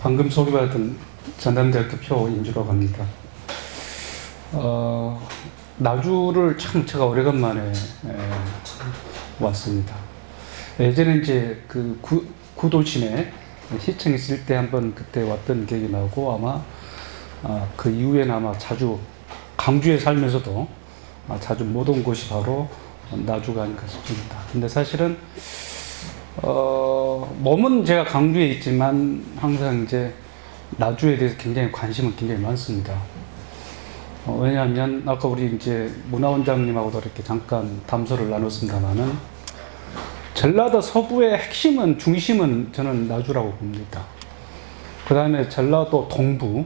방금 소개받은 전남대학교 표 인주라고 합니다. 나주를 참 제가 오래간만에 왔습니다. 예전에 이제 그 구도심에 시청 있을 때 한번 그때 왔던 기억이 나고 아마 그 이후에는 아마 자주 강주에 살면서도 자주 못 온 곳이 바로 나주가 아닐까 싶습니다. 근데 사실은 몸은 제가 강주에 있지만 항상 이제 나주에 대해서 굉장히 관심은 굉장히 많습니다. 왜냐하면 아까 우리 이제 문화원장님하고도 이렇게 잠깐 담소를 나눴습니다만은 전라도 서부의 핵심은 중심은 저는 나주라고 봅니다. 그 다음에 전라도 동부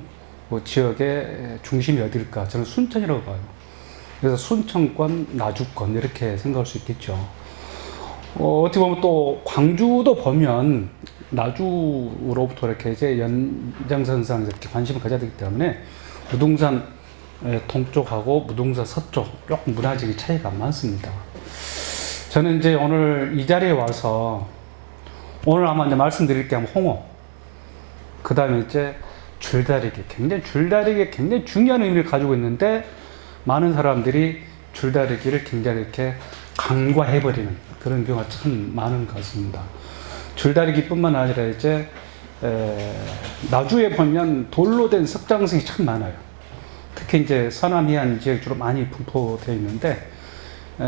지역의 중심이 어딜까? 저는 순천이라고 봐요. 그래서 순천권, 나주권 이렇게 생각할 수 있겠죠. 어떻게 보면 또 광주도 보면 나주로부터 이렇게 이제 연장선상에서 이렇게 관심을 가져야 되기 때문에 무등산 동쪽하고 무등산 서쪽 조금 문화적인 차이가 많습니다. 저는 이제 오늘 이 자리에 와서 오늘 아마 이제 말씀드릴 게 홍어, 그 다음에 이제 줄다리기, 줄다리기가 굉장히 중요한 의미를 가지고 있는데 많은 사람들이 줄다리기를 굉장히 이렇게 간과해버리는 그런 경우가 참 많은 것 같습니다. 줄다리기뿐만 아니라 이제 나주에 보면 돌로 된 석장성이 참 많아요. 특히 이제 서남 해안 지역 주로 많이 분포되어 있는데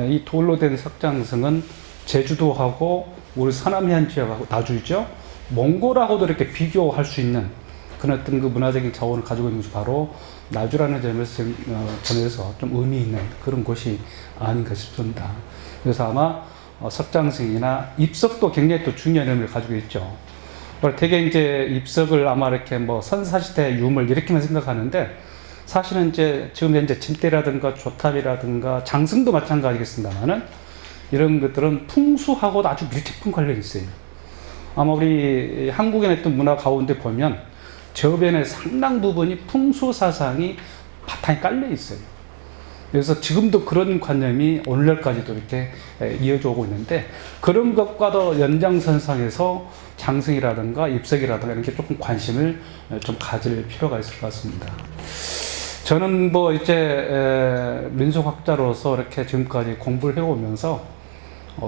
이 돌로 된 석장성은 제주도하고 우리 서남 해안 지역하고 나주죠. 몽골하고도 이렇게 비교할 수 있는 그런 어떤 그 문화적인 자원을 가지고 있는 것이 바로 나주라는 점에서 좀 의미 있는 그런 곳이 아닌가 싶습니다. 그래서 아마 석장성이나 입석도 굉장히 또 중요한 의미를 가지고 있죠. 되게 이제 입석을 아마 이렇게 뭐 선사시대 유물 이렇게만 생각하는데 사실은 이제 지금 현재 침대라든가 조탑이라든가 장승도 마찬가지겠습니다만은 이런 것들은 풍수하고도 아주 밀접한 관련이 있어요. 아마 우리 한국의 어떤 문화 가운데 보면 저변의 상당 부분이 풍수 사상이 바탕에 깔려 있어요. 그래서 지금도 그런 관념이 오늘날까지도 이렇게 이어져 오고 있는데 그런 것과도 연장선상에서 장승이라든가 입석이라든가 이렇게 조금 관심을 좀 가질 필요가 있을 것 같습니다. 저는 뭐 이제 민속학자로서 이렇게 지금까지 공부를 해오면서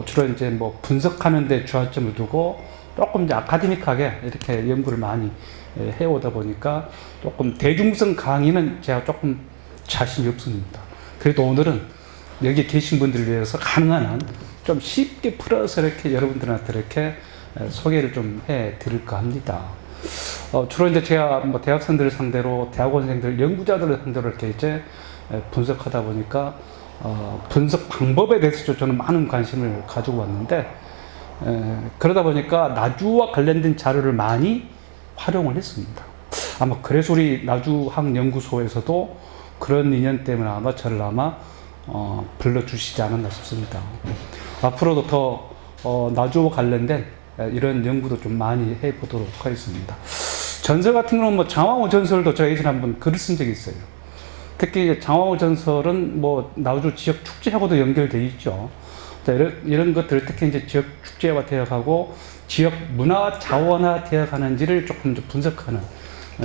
주로 이제 뭐 분석하는 데 주안점을 두고 조금 이제 아카데믹하게 이렇게 연구를 많이 해오다 보니까 조금 대중성 강의는 제가 조금 자신이 없습니다. 그래도 오늘은 여기 계신 분들을 위해서 가능한 한 좀 쉽게 풀어서 이렇게 여러분들한테 이렇게 소개를 좀 해 드릴까 합니다. 주로 이제 제가 뭐 대학생들을 상대로, 대학원생들, 연구자들을 상대로 이렇게 이제 분석하다 보니까 분석 방법에 대해서 저는 많은 관심을 가지고 왔는데 그러다 보니까 나주와 관련된 자료를 많이 활용을 했습니다. 아마 그래서 우리 나주학연구소에서도 그런 인연 때문에 아마 저를 불러주시지 않았나 싶습니다. 앞으로도 더 나주와 관련된 이런 연구도 좀 많이 해보도록 하겠습니다. 전설 같은 경우는 뭐 장황호 전설도 제가 예전에 한번 글을 쓴 적이 있어요. 특히 장황호 전설은 뭐 나주 지역 축제하고도 연결되어 있죠. 자, 이런 것들 특히 이제 지역 축제와 되어가고 지역 문화 자원화 되어가는지를 조금 좀 분석하는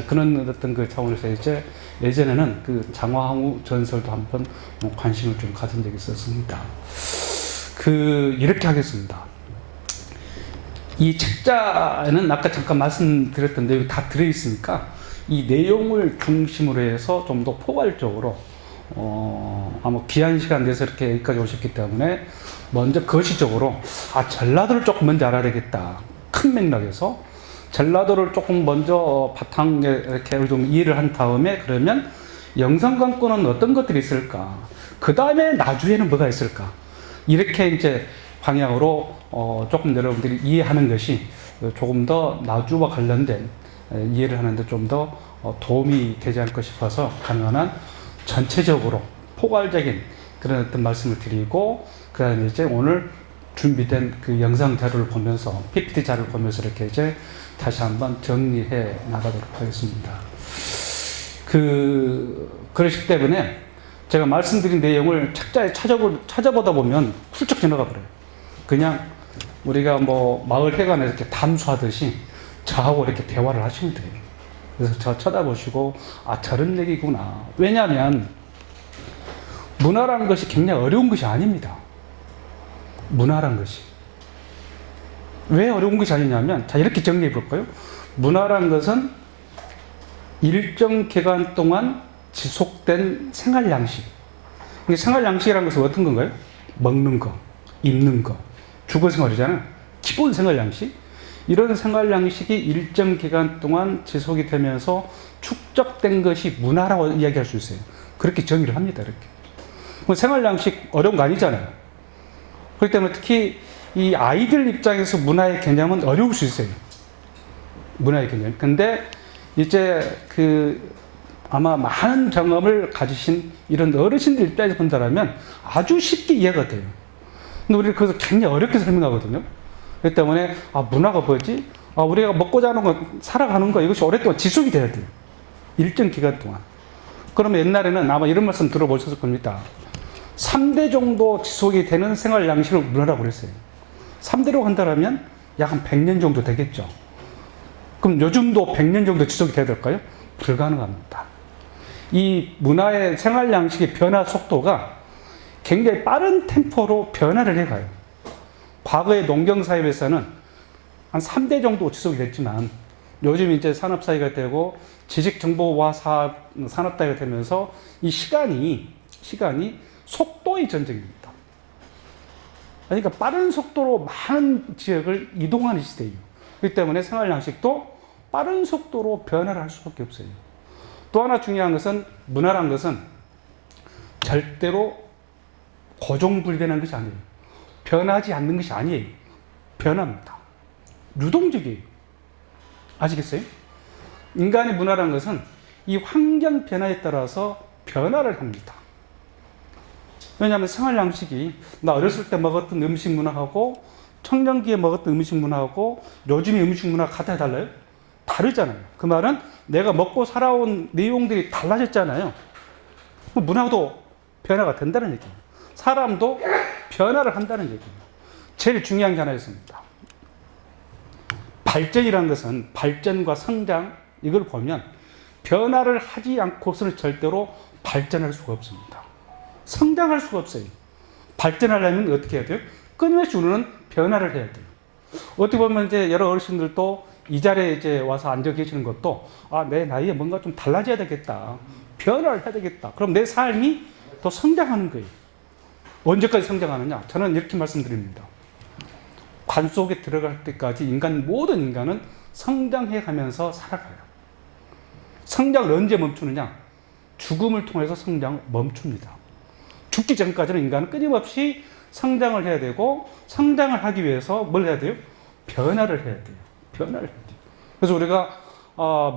그런 어떤 그 차원에서 이제 예전에는 그 장황후 전설도 한번 관심을 좀 가진 적이 있었습니다. 이렇게 하겠습니다. 이 책자에는 아까 잠깐 말씀드렸던 내용이 다 들어있으니까 이 내용을 중심으로 해서 좀 더 포괄적으로 아마 귀한 시간 내서 이렇게 여기까지 오셨기 때문에 먼저 거시적으로 전라도를 조금 먼저 알아야 되겠다. 큰 맥락에서 전라도를 조금 먼저 바탕에 이렇게 좀 이해를 한 다음에 그러면 영산관권은 어떤 것들이 있을까? 그 다음에 나주에는 뭐가 있을까? 이렇게 이제 방향으로 조금 여러분들이 이해하는 것이 조금 더 나주와 관련된 이해를 하는데 좀 더 도움이 되지 않을까 싶어서 가능한 한 전체적으로 포괄적인 그런 어떤 말씀을 드리고 그 다음에 이제 오늘 준비된 그 영상 자료를 보면서 PPT 자료를 보면서 이렇게 이제 다시 한번 정리해 나가도록 하겠습니다. 그러시기 때문에 제가 말씀드린 내용을 책자에 찾아보다 보면 훌쩍 지나가 버려요. 그냥 우리가 뭐 마을 회관에 이렇게 담수하듯이 저하고 이렇게 대화를 하시면 돼요. 그래서 저 쳐다보시고 아 저런 얘기구나. 왜냐하면 문화라는 것이 굉장히 어려운 것이 아닙니다. 문화라는 것이. 왜 어려운 것이 아니냐면 자 이렇게 정리해 볼까요? 문화라는 것은 일정 기간 동안 지속된 생활 양식. 생활 양식이라는 것은 어떤 건가요? 먹는 거, 입는 거, 주거 생활이잖아요. 기본 생활 양식. 이런 생활 양식이 일정 기간 동안 지속이 되면서 축적된 것이 문화라고 이야기할 수 있어요. 그렇게 정의를 합니다. 이렇게. 생활 양식 어려운 거 아니잖아요. 그렇기 때문에 특히 이 아이들 입장에서 문화의 개념은 어려울 수 있어요. 문화의 개념. 근데 이제 아마 많은 경험을 가지신 이런 어르신들 입장에서 본다면 아주 쉽게 이해가 돼요. 근데 우리는 그래서 굉장히 어렵게 설명하거든요. 그렇기 때문에 문화가 뭐지? 우리가 먹고 자는 거, 살아가는 거 이것이 오랫동안 지속이 돼야 돼요. 일정 기간 동안. 그러면 옛날에는 아마 이런 말씀 들어보셨을 겁니다. 3대 정도 지속이 되는 생활 양식을 문화라고 그랬어요. 3대로 간다면 약 한 100년 정도 되겠죠. 그럼 요즘도 100년 정도 지속이 돼야 될까요? 불가능합니다. 이 문화의 생활 양식의 변화 속도가 굉장히 빠른 템포로 변화를 해가요. 과거의 농경사회에서는 한 3대 정도 지속이 됐지만 요즘 이제 산업사회가 되고 지식정보화 산업사회가 되면서 이 시간이 속도의 전쟁입니다. 그러니까 빠른 속도로 많은 지역을 이동하는 시대예요. 그렇기 때문에 생활 양식도 빠른 속도로 변화를 할 수밖에 없어요. 또 하나 중요한 것은 문화란 것은 절대로 고정불변한 것이 아니에요. 변하지 않는 것이 아니에요. 변합니다. 유동적이에요. 아시겠어요? 인간의 문화란 것은 이 환경 변화에 따라서 변화를 합니다. 왜냐하면 생활 양식이 나 어렸을 때 먹었던 음식 문화하고 청년기에 먹었던 음식 문화하고 요즘의 음식 문화가 같아요, 달라요? 다르잖아요. 그 말은 내가 먹고 살아온 내용들이 달라졌잖아요. 문화도 변화가 된다는 얘기예요. 사람도 변화를 한다는 얘기예요. 제일 중요한 게 하나 있습니다. 발전이라는 것은 발전과 성장 이걸 보면 변화를 하지 않고서는 절대로 발전할 수가 없습니다. 성장할 수가 없어요. 발전하려면 어떻게 해야 돼요? 끊임없이 우리는 변화를 해야 돼요. 어떻게 보면 이제 여러 어르신들도 이 자리에 이제 와서 앉아 계시는 것도 내 나이에 뭔가 좀 달라져야 되겠다. 변화를 해야 되겠다. 그럼 내 삶이 더 성장하는 거예요. 언제까지 성장하느냐? 저는 이렇게 말씀드립니다. 관 속에 들어갈 때까지 모든 인간은 성장해 가면서 살아가요. 성장을 언제 멈추느냐? 죽음을 통해서 성장을 멈춥니다. 죽기 전까지는 인간은 끊임없이 성장을 해야 되고 성장을 하기 위해서 뭘 해야 돼요? 변화를 해야 돼요. 변화를 해야 돼요. 그래서 우리가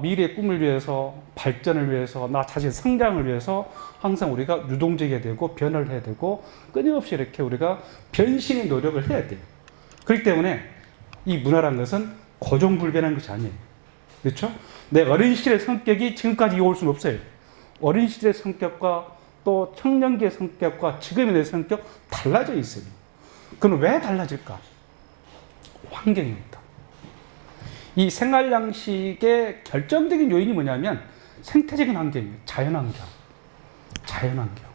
미래의 꿈을 위해서 발전을 위해서 나 자신 성장을 위해서 항상 우리가 유동적이어야 되고 변화를 해야 되고 끊임없이 이렇게 우리가 변신의 노력을 해야 돼요. 그렇기 때문에 이 문화라는 것은 고정불변한 것이 아니에요. 그렇죠? 내 어린 시절의 성격이 지금까지 이어올 수는 없어요. 어린 시절의 성격과 또 청년기의 성격과 지금의 내 성격 달라져 있어요. 그건 왜 달라질까? 환경입니다. 이 생활 양식의 결정적인 요인이 뭐냐면 생태적인 환경이에요. 자연환경.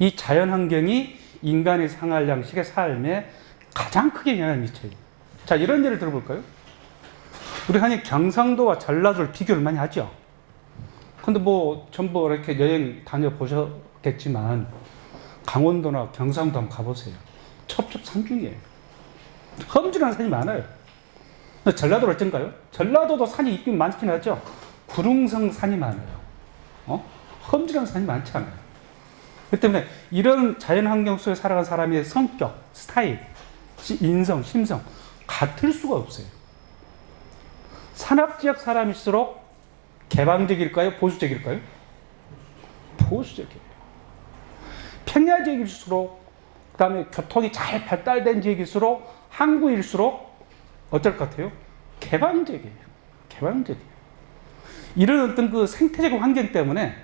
이 자연환경이 인간의 생활 양식의 삶에 가장 크게 영향을 미쳐요. 자, 이런 예를 들어볼까요? 우리 흔히 경상도와 전라도를 비교를 많이 하죠. 근데 전부 이렇게 여행 다녀보셨겠지만 강원도나 경상도 한번 가보세요. 첩첩산중이에요. 험준한 산이 많아요. 전라도는 어쩐가요? 전라도도 산이 있긴 많긴 하죠. 구릉성 산이 많아요. 험준한 산이 많지 않아요. 그렇기 때문에 이런 자연환경 속에 살아간 사람의 성격, 스타일, 인성, 심성 같을 수가 없어요. 산악지역 사람일수록 개방적일까요? 보수적일까요? 보수적이에요. 평야지역일수록 그다음에 교통이 잘 발달된 지역일수록 항구일수록 어떨 것 같아요? 개방적이에요. 이런 어떤 그 생태적 환경 때문에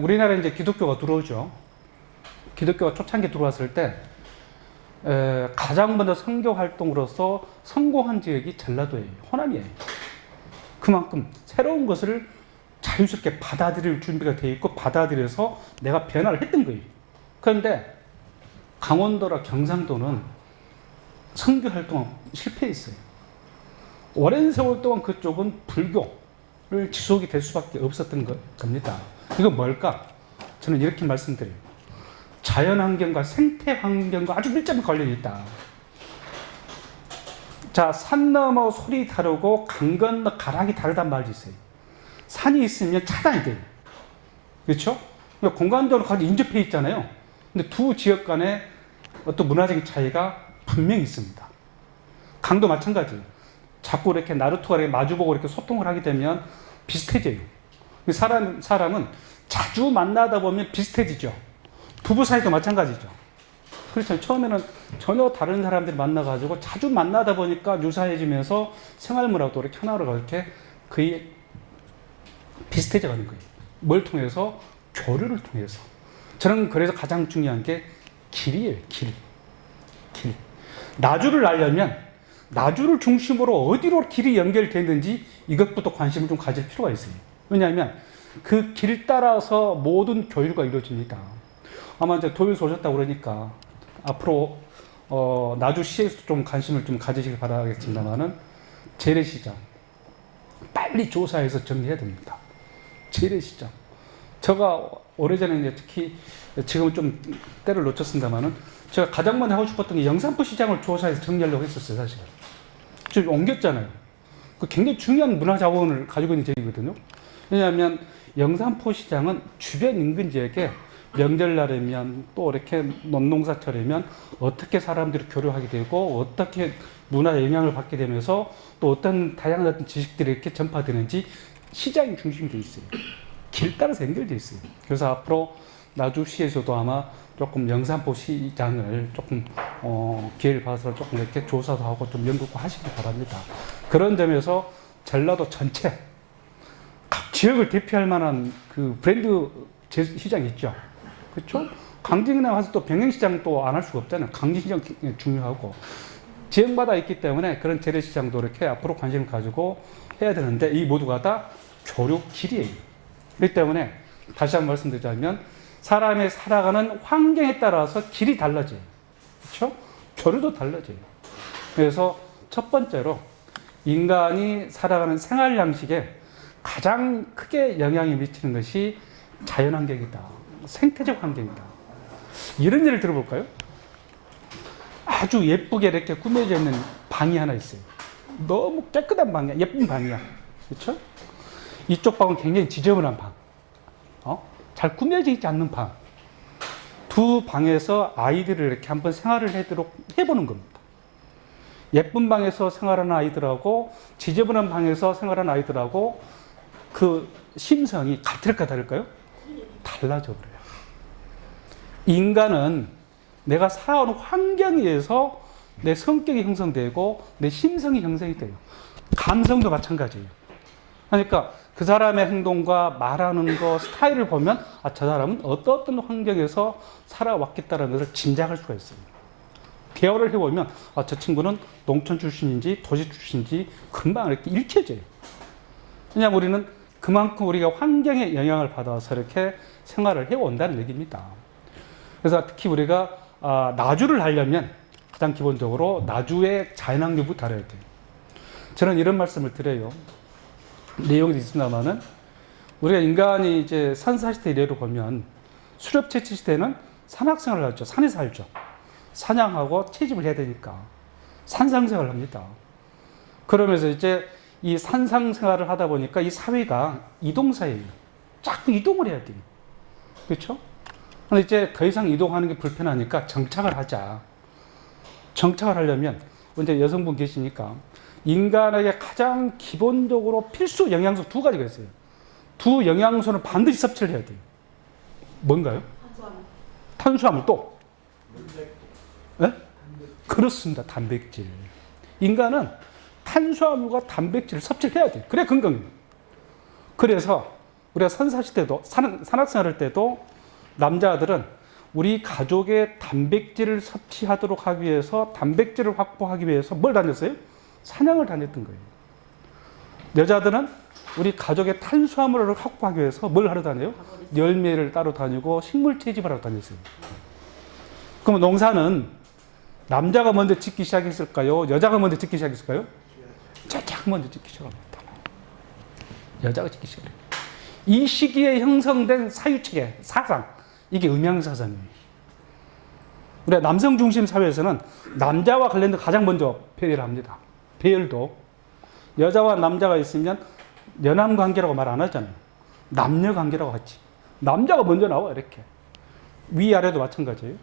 우리나라에 이제 기독교가 들어오죠. 기독교가 초창기에 들어왔을 때 가장 먼저 선교 활동으로서 성공한 지역이 전라도예요. 호남이에요. 그만큼 새로운 것을 자유스럽게 받아들일 준비가 되어 있고 받아들여서 내가 변화를 했던 거예요. 그런데 강원도나 경상도는 선교 활동은 실패했어요. 오랜 세월 동안 그쪽은 불교를 지속이 될 수밖에 없었던 겁니다. 이건 뭘까? 저는 이렇게 말씀드려요. 자연환경과 생태환경과 아주 밀접한 관련이 있다. 자, 산 너머 소리 다르고 강 건너 가락이 다르단 말이 있어요. 산이 있으면 차단이 돼요. 그렇죠? 공간적으로 가장 인접해 있잖아요. 근데 두 지역 간에 어떤 문화적인 차이가 분명히 있습니다. 강도 마찬가지예요. 자꾸 이렇게 나루토가 이렇게 마주보고 이렇게 소통을 하게 되면 비슷해져요. 사람은 자주 만나다 보면 비슷해지죠. 부부 사이도 마찬가지죠. 그렇죠. 처음에는 전혀 다른 사람들이 만나가지고 자주 만나다 보니까 유사해지면서 생활문화도 이렇게 하나로 이렇게 거의 비슷해져 가는 거예요. 뭘 통해서? 교류를 통해서. 저는 그래서 가장 중요한 게 길이에요. 길. 나주를 알려면 나주를 중심으로 어디로 길이 연결됐는지 이것부터 관심을 좀 가질 필요가 있어요. 왜냐하면 그 길 따라서 모든 교류가 이루어집니다. 아마 이제 도요에서 오셨다고 그러니까 앞으로 나주시에서도 좀 관심을 좀 가지시길 바라겠습니다만은 재래시장 빨리 조사해서 정리해야 됩니다. 재래시장. 제가 오래전에 이제 특히 지금은 좀 때를 놓쳤습니다만은 제가 가장 먼저 하고 싶었던 게 영산포 시장을 조사해서 정리하려고 했었어요, 사실은. 지금 옮겼잖아요. 그 굉장히 중요한 문화 자원을 가지고 있는 지역이거든요. 왜냐하면 영산포 시장은 주변 인근 지역에 명절날이면 또 이렇게 논농사철이면 어떻게 사람들이 교류하게 되고 어떻게 문화 영향을 받게 되면서 또 어떤 다양한 어떤 지식들이 이렇게 전파되는지 시장이 중심이 되어 있어요. 길 따라서 연결되어 있어요. 그래서 앞으로 나주시에서도 아마 조금 영산포 시장을 조금 기회를 봐서 조금 이렇게 조사도 하고 좀 연구도 하시기 바랍니다. 그런 점에서 전라도 전체 각 지역을 대표할 만한 그 브랜드 시장 있죠. 그렇죠? 강진에 와서 또 병행시장 또 안 할 수가 없잖아요. 강진시장 중요하고 지역마다 있기 때문에 그런 재래시장도 이렇게 앞으로 관심을 가지고 해야 되는데 이 모두가 다 교류 길이에요. 그렇기 때문에 다시 한번 말씀드리자면 사람의 살아가는 환경에 따라서 길이 달라져요. 그렇죠? 교류도 달라져요. 그래서 첫 번째로 인간이 살아가는 생활 양식에 가장 크게 영향이 미치는 것이 자연환경이다. 생태적 환경이다. 이런 예를 들어볼까요? 아주 예쁘게 이렇게 꾸며져 있는 방이 하나 있어요. 너무 깨끗한 방이야. 예쁜 방이야. 그렇죠? 이쪽 방은 굉장히 지저분한 방. 잘 꾸며져 있지 않는 방. 두 방에서 아이들을 이렇게 한번 생활을 해보는 겁니다. 예쁜 방에서 생활하는 아이들하고 지저분한 방에서 생활하는 아이들하고 그 심성이 같을까 다를까요? 달라져 버려요. 인간은 내가 살아오는 환경에 의해서 내 성격이 형성되고 내 심성이 형성이 돼요. 감성도 마찬가지예요. 그러니까 그 사람의 행동과 말하는 거, 스타일을 보면 아, 저 사람은 어떤 환경에서 살아왔겠다는 것을 짐작할 수가 있어요. 대화를 해보면 아, 저 친구는 농촌 출신인지 도시 출신인지 금방 이렇게 읽혀져요. 왜냐하면 우리는 그만큼 우리가 환경의 영향을 받아서 이렇게 생활을 해온다는 얘기입니다. 그래서 특히 우리가 나주를 하려면 가장 기본적으로 나주의 자연환경부터 알아야 돼요. 저는 이런 말씀을 드려요. 내용이 있습니다만은 우리가 인간이 이제 산사시대 이래로 보면 수렵채취 시대는 산악생활을 하죠. 산에서 살죠. 사냥하고 채집을 해야 되니까 산상생활을 합니다. 그러면서 이제 이 산상생활을 하다 보니까 이 사회가 이동사회예요. 자꾸 이동을 해야 돼요. 그렇죠? 근데 이제 더 이상 이동하는 게 불편하니까 정착을 하자. 정착을 하려면 이제 여성분 계시니까 인간에게 가장 기본적으로 필수 영양소 두 가지가 있어요. 두 영양소는 반드시 섭취를 해야 돼요. 뭔가요? 탄수화물 또? 네? 그렇습니다. 단백질. 인간은 탄수화물과 단백질을 섭취해야 돼요. 그래 건강해요. 그래서 우리가 선사시 때도 산악생활 할 때도 남자들은 우리 가족의 단백질을 섭취하도록 하기 위해서 단백질을 확보하기 위해서 뭘 다녔어요? 사냥을 다녔던 거예요. 여자들은 우리 가족의 탄수화물을 확보하기 위해서 뭘 하러 다녀요? 열매를 따러 다니고 식물 채집을 하러 다녔어요. 그럼 농사는 남자가 먼저 짓기 시작했을까요? 여자가 먼저 짓기 시작했을까요? 여자가 먼저 짓기 시작합니다. 여자가 짓기 시작해요. 이 시기에 형성된 사유체계, 사상, 이게 음양사상이에요. 우리가 남성 중심 사회에서는 남자와 관련된 가장 먼저 배열을 합니다. 배열도 여자와 남자가 있으면 연함 관계라고 말 안 하잖아요. 남녀 관계라고 하지. 남자가 먼저 나와 이렇게. 위아래도 마찬가지예요.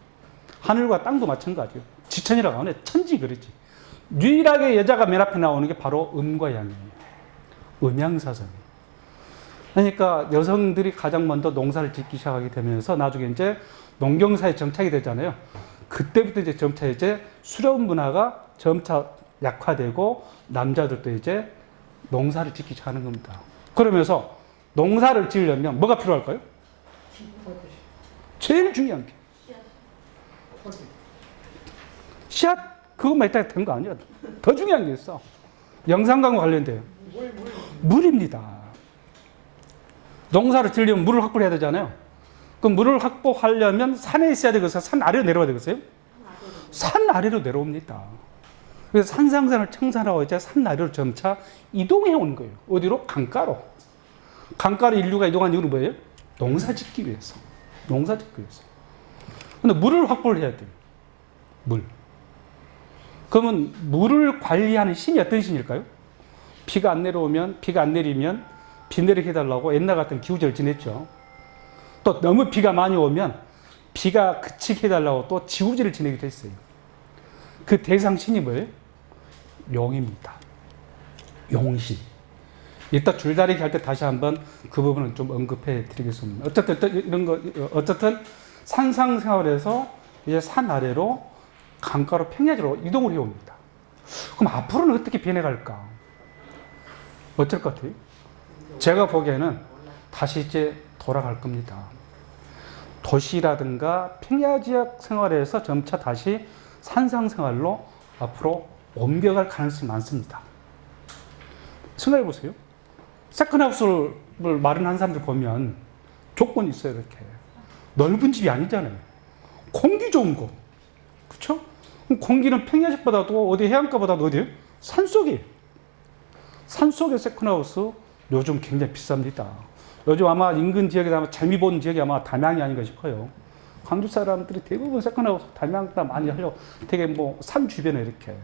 하늘과 땅도 마찬가지예요. 지천이라고 하네. 천지 그러지. 유일하게 여자가 맨 앞에 나오는 게 바로 음과 양이에요. 음양사상이에요. 그러니까 여성들이 가장 먼저 농사를 짓기 시작하게 되면서 나중에 이제 농경사에 정착이 되잖아요. 그때부터 이제 점차 이제 수렵 문화가 점차 약화되고 남자들도 이제 농사를 짓기 시작하는 겁니다. 그러면서 농사를 지으려면 뭐가 필요할까요? 제일 중요한 게 씨앗 그것만 있다가 된 거 아니야. 더 중요한 게 있어. 영상과학과 관련돼요. 물입니다. 농사를 지으려면 물을 확보를 해야 되잖아요. 그럼 물을 확보하려면 산에 있어야 되겠어요? 산 아래로 내려와야 되겠어요? 산 아래로 내려옵니다. 그래서 산상산을 청산하고 이제 산 아래로 점차 이동해 오는 거예요. 어디로? 강가로. 강가로 인류가 이동한 이유는 뭐예요? 농사 짓기 위해서. 농사 짓기 위해서. 근데 물을 확보를 해야 돼요. 물. 그러면 물을 관리하는 신이 어떤 신일까요? 비가 안 내려오면, 비가 안 내리면 비 내리게 해달라고 옛날 같은 기우제를 지냈죠. 또 너무 비가 많이 오면 비가 그치게 해달라고 또 지우제를 지내기도 했어요. 그 대상 신이 뭐예요? 용입니다. 용신. 이따 줄다리기 할 때 다시 한번 그 부분은 좀 언급해 드리겠습니다. 어쨌든 산상 생활에서 이제 산 아래로 강가로 평야지로 이동을 해 옵니다. 그럼 앞으로는 어떻게 변해갈까? 어쩔 것 같아요? 제가 보기에는 다시 이제 돌아갈 겁니다. 도시라든가 평야 지역 생활에서 점차 다시 산상 생활로 앞으로 옮겨갈 가능성이 많습니다. 생각해 보세요. 세컨하우스를 마련한 사람들 보면 조건이 있어요. 이렇게 넓은 집이 아니잖아요. 공기 좋은 곳, 그렇죠? 공기는 평야지보다도 어디 해안가보다도 어디요? 산속이에요. 산속의 세컨하우스 요즘 굉장히 비쌉니다. 요즘 아마 인근 지역에 아마 재미 보는 지역이 아마 담양이 아닌가 싶어요. 광주 사람들이 대부분 세컨하우스 담양보다 많이 하려고 되게 뭐 산 주변에 이렇게.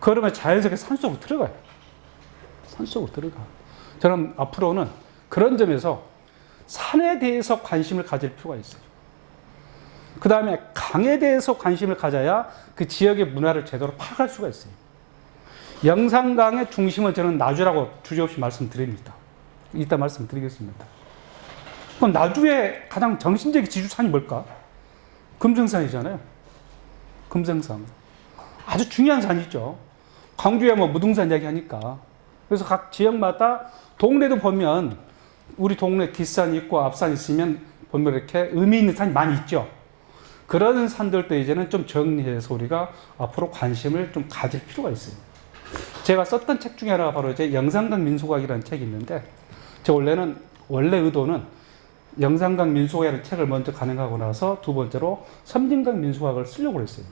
그러면 자연스럽게 산속으로 들어가요. 산속으로 들어가. 저는 앞으로는 그런 점에서 산에 대해서 관심을 가질 필요가 있어요. 그 다음에 강에 대해서 관심을 가져야 그 지역의 문화를 제대로 파악할 수가 있어요. 영산강의 중심을 저는 나주라고 주저없이 말씀드립니다. 이따 말씀드리겠습니다. 그럼 나주의 가장 정신적인 지주산이 뭘까? 금성산이잖아요. 금성산. 아주 중요한 산이죠. 광주에 뭐 무등산 이야기하니까. 그래서 각 지역마다 동네도 보면 우리 동네 뒷산 있고 앞산 있으면 보면 이렇게 의미 있는 산이 많이 있죠. 그런 산들도 이제는 좀 정리해서 우리가 앞으로 관심을 좀 가질 필요가 있어요. 제가 썼던 책 중에 하나가 바로 이제 영산강 민속학이라는 책이 있는데, 제 원래 의도는 영산강 민속학이라는 책을 먼저 가능하고 나서 두 번째로 섬진강 민속학을 쓰려고 했어요.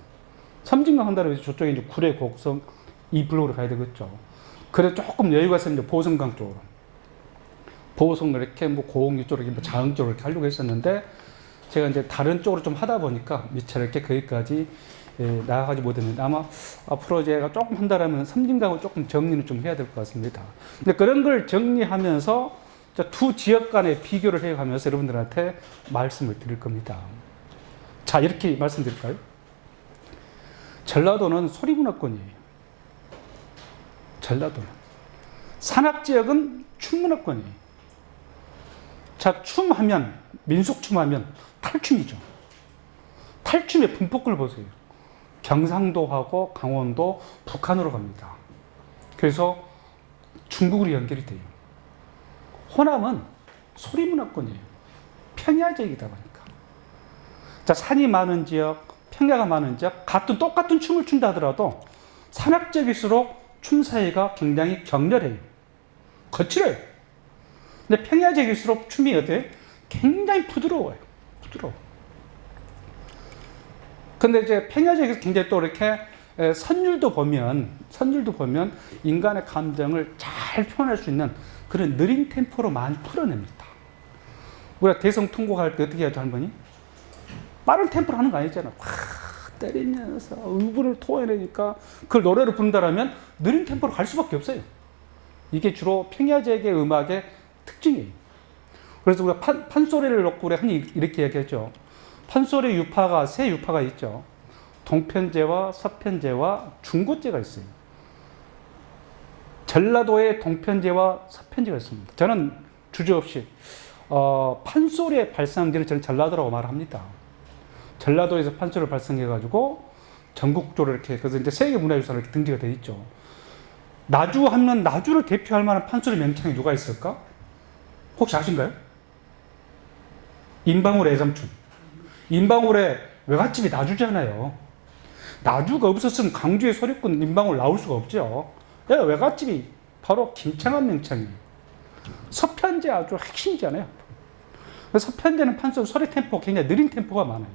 섬진강 한다면 이제 저쪽에 이제 구례, 곡성 이 블록으로 가야 되겠죠. 그래 조금 여유가 있으면 이제 보성강 쪽으로. 보성 이렇게 뭐 고흥 쪽으로 뭐 자흥 쪽으로 이렇게 하려고 했었는데, 제가 이제 다른 쪽으로 좀 하다 보니까 미처 이렇게 거기까지 나아가지 못했는데, 아마 앞으로 제가 조금 한다라면 섬진강을 조금 정리는 좀 해야 될 것 같습니다. 근데 그런 걸 정리하면서 두 지역 간의 비교를 해가면서 여러분들한테 말씀을 드릴 겁니다. 자, 이렇게 말씀드릴까요? 전라도는 소리문화권이에요. 전라도는. 산악지역은 춤문화권이에요. 자, 춤하면, 민속춤하면 탈춤이죠. 탈춤의 분포를 보세요. 경상도하고 강원도, 북한으로 갑니다. 그래서 중국으로 연결이 돼요. 호남은 소리문화권이에요. 평야지역이다 보니까. 자, 산이 많은 지역, 평야가 많은 지역, 똑같은 춤을 춘다 하더라도 산악지역일수록 춤 사이가 굉장히 격렬해요. 거칠어요. 근데 평야지역일수록 춤이 어때요? 굉장히 부드러워요. 부드러워. 근데 이제 평야지역에서 굉장히 또 이렇게 선율도 보면 인간의 감정을 잘 표현할 수 있는 그런 느린 템포로 많이 풀어냅니다. 우리가 대성통곡할 때 어떻게 하죠, 할머니? 빠른 템포로 하는 거 아니잖아. 확 때리면서 의분을 토해내니까 그걸 노래로 부른다라면 느린 템포로 갈 수밖에 없어요. 이게 주로 평야지역의 음악의 특징이에요. 그래서 우리가 판소리를 놓고 우리 흔히 이렇게 얘기했죠. 판소리 유파가 세 유파가 있죠. 동편제와 서편제와 중고제가 있어요. 전라도에 동편제와 서편제가 있습니다. 저는 주저없이 판소리의 발상지를 저는 전라도라고 말합니다. 전라도에서 판소리를 발상해가지고 전국적으로 이렇게 그래서 이제 세계 문화유산으로 이렇게 등재가 되어 있죠. 나주 하면 나주를 대표할 만한 판소리 명창이 누가 있을까? 혹시 아신가요? 임방울의 애sam춘. 임방울의 외갓집이 나주잖아요. 나주가 없었으면 강주의 소리꾼 임방울 나올 수가 없죠. 외갓집이 바로 김창완 명창이에요. 서편제 아주 핵심이잖아요. 서편제는 판소리 소리 템포 굉장히 느린 템포가 많아요.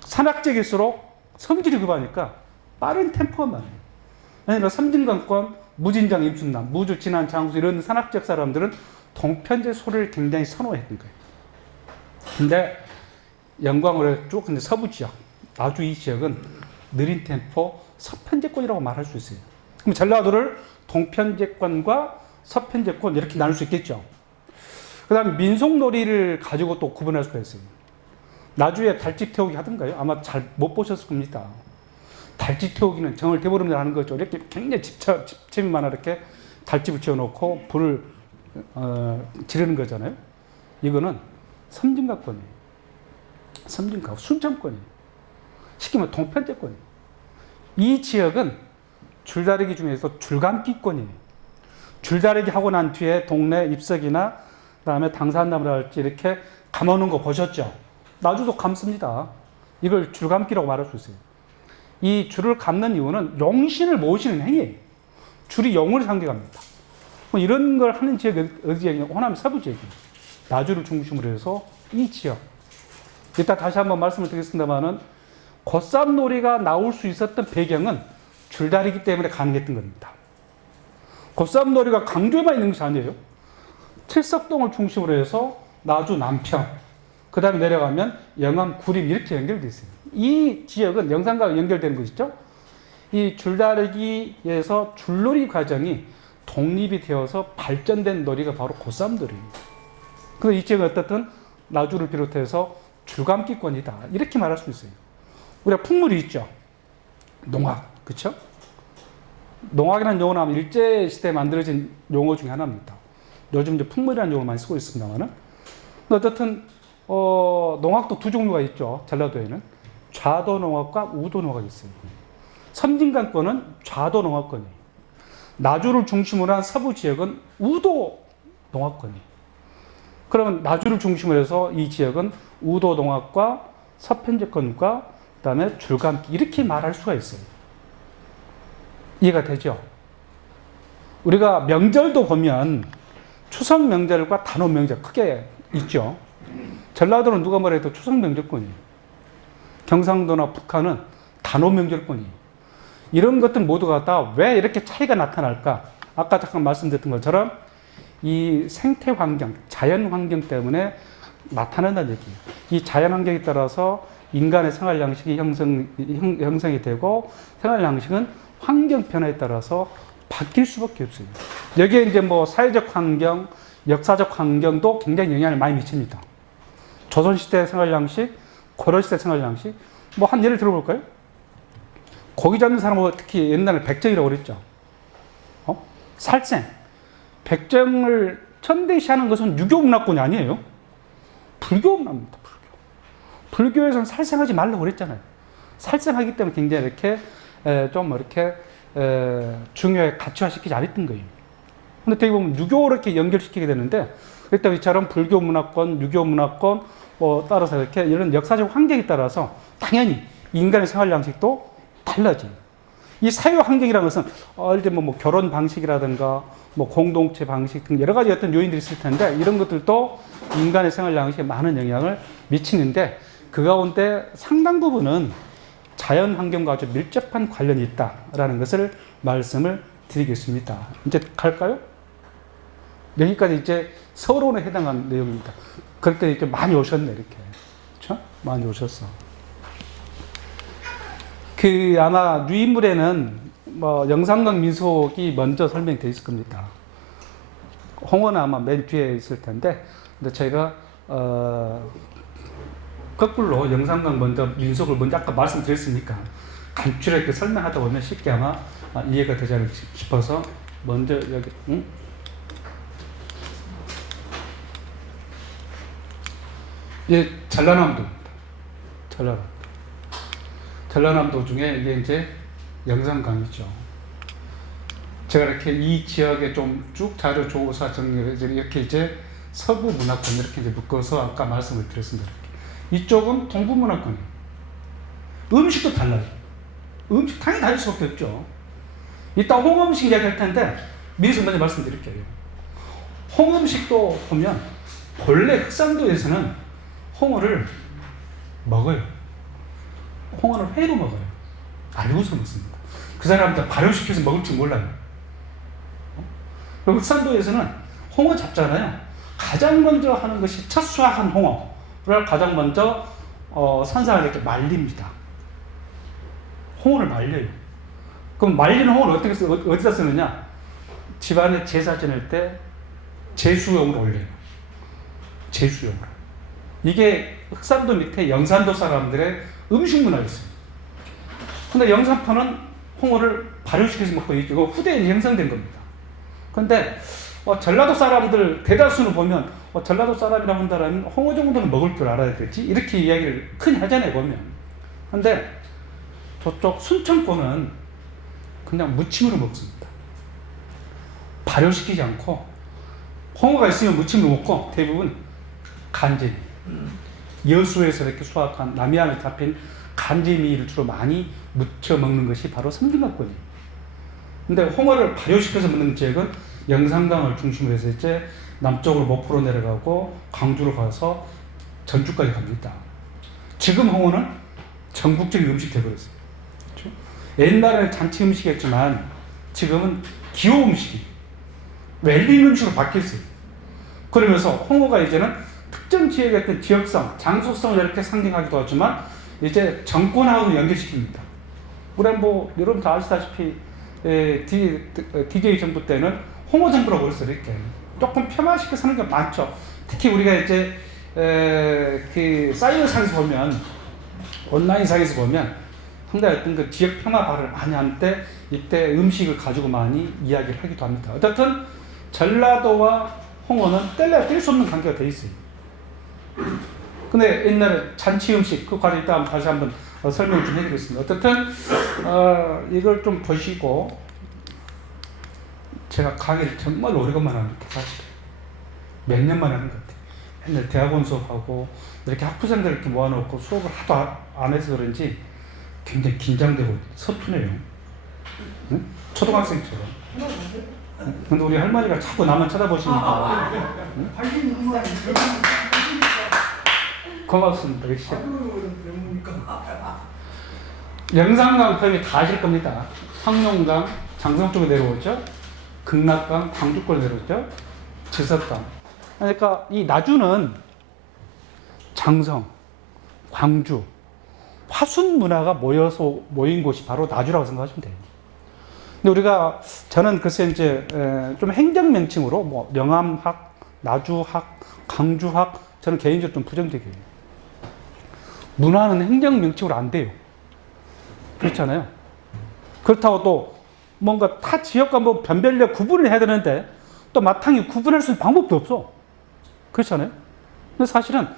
산악지역일수록 성질이 급하니까 빠른 템포가 많아요. 그러니까 섬진강권, 무진장, 임순남, 무주, 진안, 장수 이런 산악지역 사람들은 동편제 소리를 굉장히 선호했던 거예요. 근데 영광으로 쭉 근데 서부 지역, 나주 이 지역은 느린 템포 서편제권이라고 말할 수 있어요. 그럼 전라도를 동편제권과 서편제권 이렇게 나눌 수 있겠죠. 그 다음에 민속놀이를 가지고 또 구분할 수가 있어요. 나주에 달집 태우기 하던가요? 아마 잘 못 보셨을 겁니다. 달집 태우기는 정을 대보름을 하는 거죠. 이렇게 굉장히 집채비 많아 이렇게 달집을 지어놓고 불을 지르는 거잖아요. 이거는 섬진강권이에요. 섬진강, 순천권이에요. 시키면 동편제권이에요. 이 지역은 줄다리기 중에서 줄감기권이에요. 줄다리기 하고 난 뒤에 동네 잎석이나 그다음에 당산나무라 할지 이렇게 감아놓은 거 보셨죠? 나주도 감습니다. 이걸 줄감기라고 말할 수 있어요. 이 줄을 감는 이유는 용신을 모시는 행위예요. 줄이 영을 상징합니다. 뭐 이런 걸 하는 지역이 어디 지역이냐? 호남 서부 지역이에요. 나주를 중심으로 해서 이 지역. 이따 다시 한번 말씀을 드리겠습니다만은 곶감놀이가 나올 수 있었던 배경은 줄다리기 때문에 가능했던 겁니다. 곶감놀이가 강주에만 있는 것이 아니에요. 칠석동을 중심으로 해서 나주 남평, 그 다음에 내려가면 영암, 구림 이렇게 연결되어 있어요. 이 지역은 영산과 연결되는 것이죠. 이 줄다리기에서 줄놀이 과정이 독립이 되어서 발전된 놀이가 바로 곶감놀이입니다. 그래서 이 지역은 어떻든 나주를 비롯해서 줄감기권이다 이렇게 말할 수 있어요. 우리가 풍물이 있죠. 농악, 그렇죠? 농악이라는 용어는 일제시대에 만들어진 용어 중에 하나입니다. 요즘 이제 풍물이라는 용어를 많이 쓰고 있습니다만은 어쨌든 농악도 두 종류가 있죠. 전라도에는 좌도 농악과 우도 농악이 있어요. 섬진강권은 좌도 농악권이에요. 나주를 중심으로 한 서부 지역은 우도 농악권이에요. 그러면 나주를 중심으로 해서 이 지역은 우도 농악과 서편제권과 그다음에 줄감기 이렇게 말할 수가 있어요. 이해가 되죠? 우리가 명절도 보면 추석 명절과 단오 명절 크게 있죠. 전라도는 누가 뭐래도 추석 명절권이에요. 경상도나 북한은 단오 명절권이에요. 이런 것들 모두가 다 왜 이렇게 차이가 나타날까? 아까 잠깐 말씀드렸던 것처럼 이 생태 환경, 자연 환경 때문에 나타난다는 얘기예요. 이 자연 환경에 따라서 인간의 생활 양식이 형성이 되고 생활 양식은 환경 변화에 따라서 바뀔 수밖에 없어요. 여기에 이제 뭐 사회적 환경, 역사적 환경도 굉장히 영향을 많이 미칩니다. 조선시대 생활 양식, 고려시대 생활 양식, 뭐 한 예를 들어볼까요? 고기 잡는 사람은 특히 옛날에 백정이라고 그랬죠. 살생. 백정을 천대시하는 것은 유교 문화권이 아니에요. 불교 문화입니다. 불교에서는 살생하지 말라고 그랬잖아요. 살생하기 때문에 굉장히 이렇게 좀 이렇게 중요하게 가치화시키지 않았던 거예요. 근데 되게 보면 유교로 이렇게 연결시키게 되는데 일단 이처럼 불교 문화권, 유교 문화권 뭐 따라서 이렇게 이런 역사적 환경에 따라서 당연히 인간의 생활 양식도 달라져요. 이 사회 환경이라는 것은 예를 들면 뭐 결혼 방식이라든가 뭐 공동체 방식 등 여러 가지 어떤 요인들이 있을 텐데 이런 것들도 인간의 생활 양식에 많은 영향을 미치는데 그 가운데 상당 부분은 자연 환경과 아주 밀접한 관련이 있다라는 것을 말씀을 드리겠습니다. 이제 갈까요? 여기까지 이제 서론에 해당하는 내용입니다. 그럴 때 이렇게 많이 오셨네, 이렇게. 그렇죠? 많이 오셨어. 아마 유인물에는 뭐 영산강 민속이 먼저 설명되어 있을 겁니다. 홍어는 아마 맨 뒤에 있을 텐데, 근데 제가 거꾸로 영산강 먼저 민속을 먼저 아까 말씀드렸으니까 간추하게 설명하다 보면 쉽게 아마 이해가 되지 않을까 싶어서 먼저 여기 예, 전라남도입니다. 전라남도 중에 이게 이제 영산강이죠. 제가 이렇게 이 지역에 좀 쭉 자료 조사 정리해서 이렇게 이제 서부 문화권 이렇게 이제 묶어서 아까 말씀을 드렸습니다. 이쪽은 동부 문화권. 음식도 달라요. 음식 당연히 다를 수밖에 없죠. 이따 홍어음식 이야기할 텐데 미리 먼저 말씀드릴게요. 홍어음식도 보면 본래 흑산도에서는 홍어를 먹어요. 홍어는 회로 먹어요. 알고서 먹습니다. 그 사람들 발효시켜서 먹을지 몰라요. 흑산도에서는 홍어 잡잖아요. 가장 먼저 하는 것이 첫 수확한 홍어를 가장 먼저 산사를 이렇게 말립니다. 홍어를 말려요. 그럼 말리는 홍어를 어디다 쓰느냐? 집안에 제사 지낼 때 제수용으로 올려요. 제수용으로. 이게 흑산도 밑에 영산도 사람들의 음식 문화였어요. 근데 영산파는 홍어를 발효시켜서 먹고 이거 후대에 형성된 겁니다. 근데 전라도 사람들 대다수는 보면 전라도 사람이라고 한다면 홍어 정도는 먹을 줄 알아야 되지 이렇게 이야기를 흔히 하잖아요 보면. 근데 저쪽 순천권은 그냥 무침으로 먹습니다. 발효시키지 않고 홍어가 있으면 무침으로 먹고 대부분 간제미 여수에서 이렇게 수확한 남해안에 잡힌 간제미를 주로 많이 무쳐 먹는 것이 바로 섬진강권이에요. 근데 홍어를 발효시켜서 먹는 지역은 영산강을 중심으로 해서 이제 남쪽으로 목포로 내려가고 광주로 가서 전주까지 갑니다. 지금 홍어는 전국적인 음식이 되어버렸어요. 그렇죠? 옛날에는 잔치 음식이었지만 지금은 기호 음식이 웰빙 음식으로 바뀌었어요. 그러면서 홍어가 이제는 특정 지역의 어떤 지역성, 장소성을 이렇게 상징하기도 하지만 이제 정권하고도 연결시킵니다. 우리 뭐 여러분 다 아시다시피 DJ 정부 때는 홍어 정부라고 그랬어요. 이렇게 조금 폄하시켜 사는 게 많죠. 특히 우리가 이제 그 사이버상에서 보면 온라인상에서 보면 상당히 어떤 그 지역 폄하 발언을 많이 할 때 이때 음식을 가지고 많이 이야기를 하기도 합니다. 어쨌든 전라도와 홍어는 뗄 수 없는 관계가 돼 있어요. 근데 옛날에 잔치 음식 그 과정 이따 다시 한번 설명 좀 해드리겠습니다. 어쨌든 이걸 좀 보시고 제가 강의를 정말 오래간만에 합니다. 사실 몇 년만에 하는 것 같아요. 맨날 대학원 수업하고 이렇게 학부생들 이렇게 모아놓고 수업을 하도 안 해서 그런지 굉장히 긴장되고 서투네요. 응? 초등학생처럼. 근데 우리 할머니가 자꾸 나만 쳐다보시니까. 응? 고맙습니다. 역시. 영산강 편이 다 아실 겁니다. 황룡강, 장성 쪽에 내려오죠. 극락강, 광주권 내려오죠. 지석강. 그러니까 이 나주는 장성, 광주, 화순 문화가 모인 곳이 바로 나주라고 생각하시면 돼요. 근데 저는 글쎄 이제 좀 행정 명칭으로 뭐 명암학, 나주학, 강주학 저는 개인적으로 좀 부정적이에요. 문화는 행정 명칭으로 안 돼요. 그렇잖아요. 그렇다고 또 뭔가 타 지역과 뭐 변별력 구분을 해야 되는데 또 마땅히 구분할 수 있는 방법도 없어. 그렇잖아요. 근데 사실은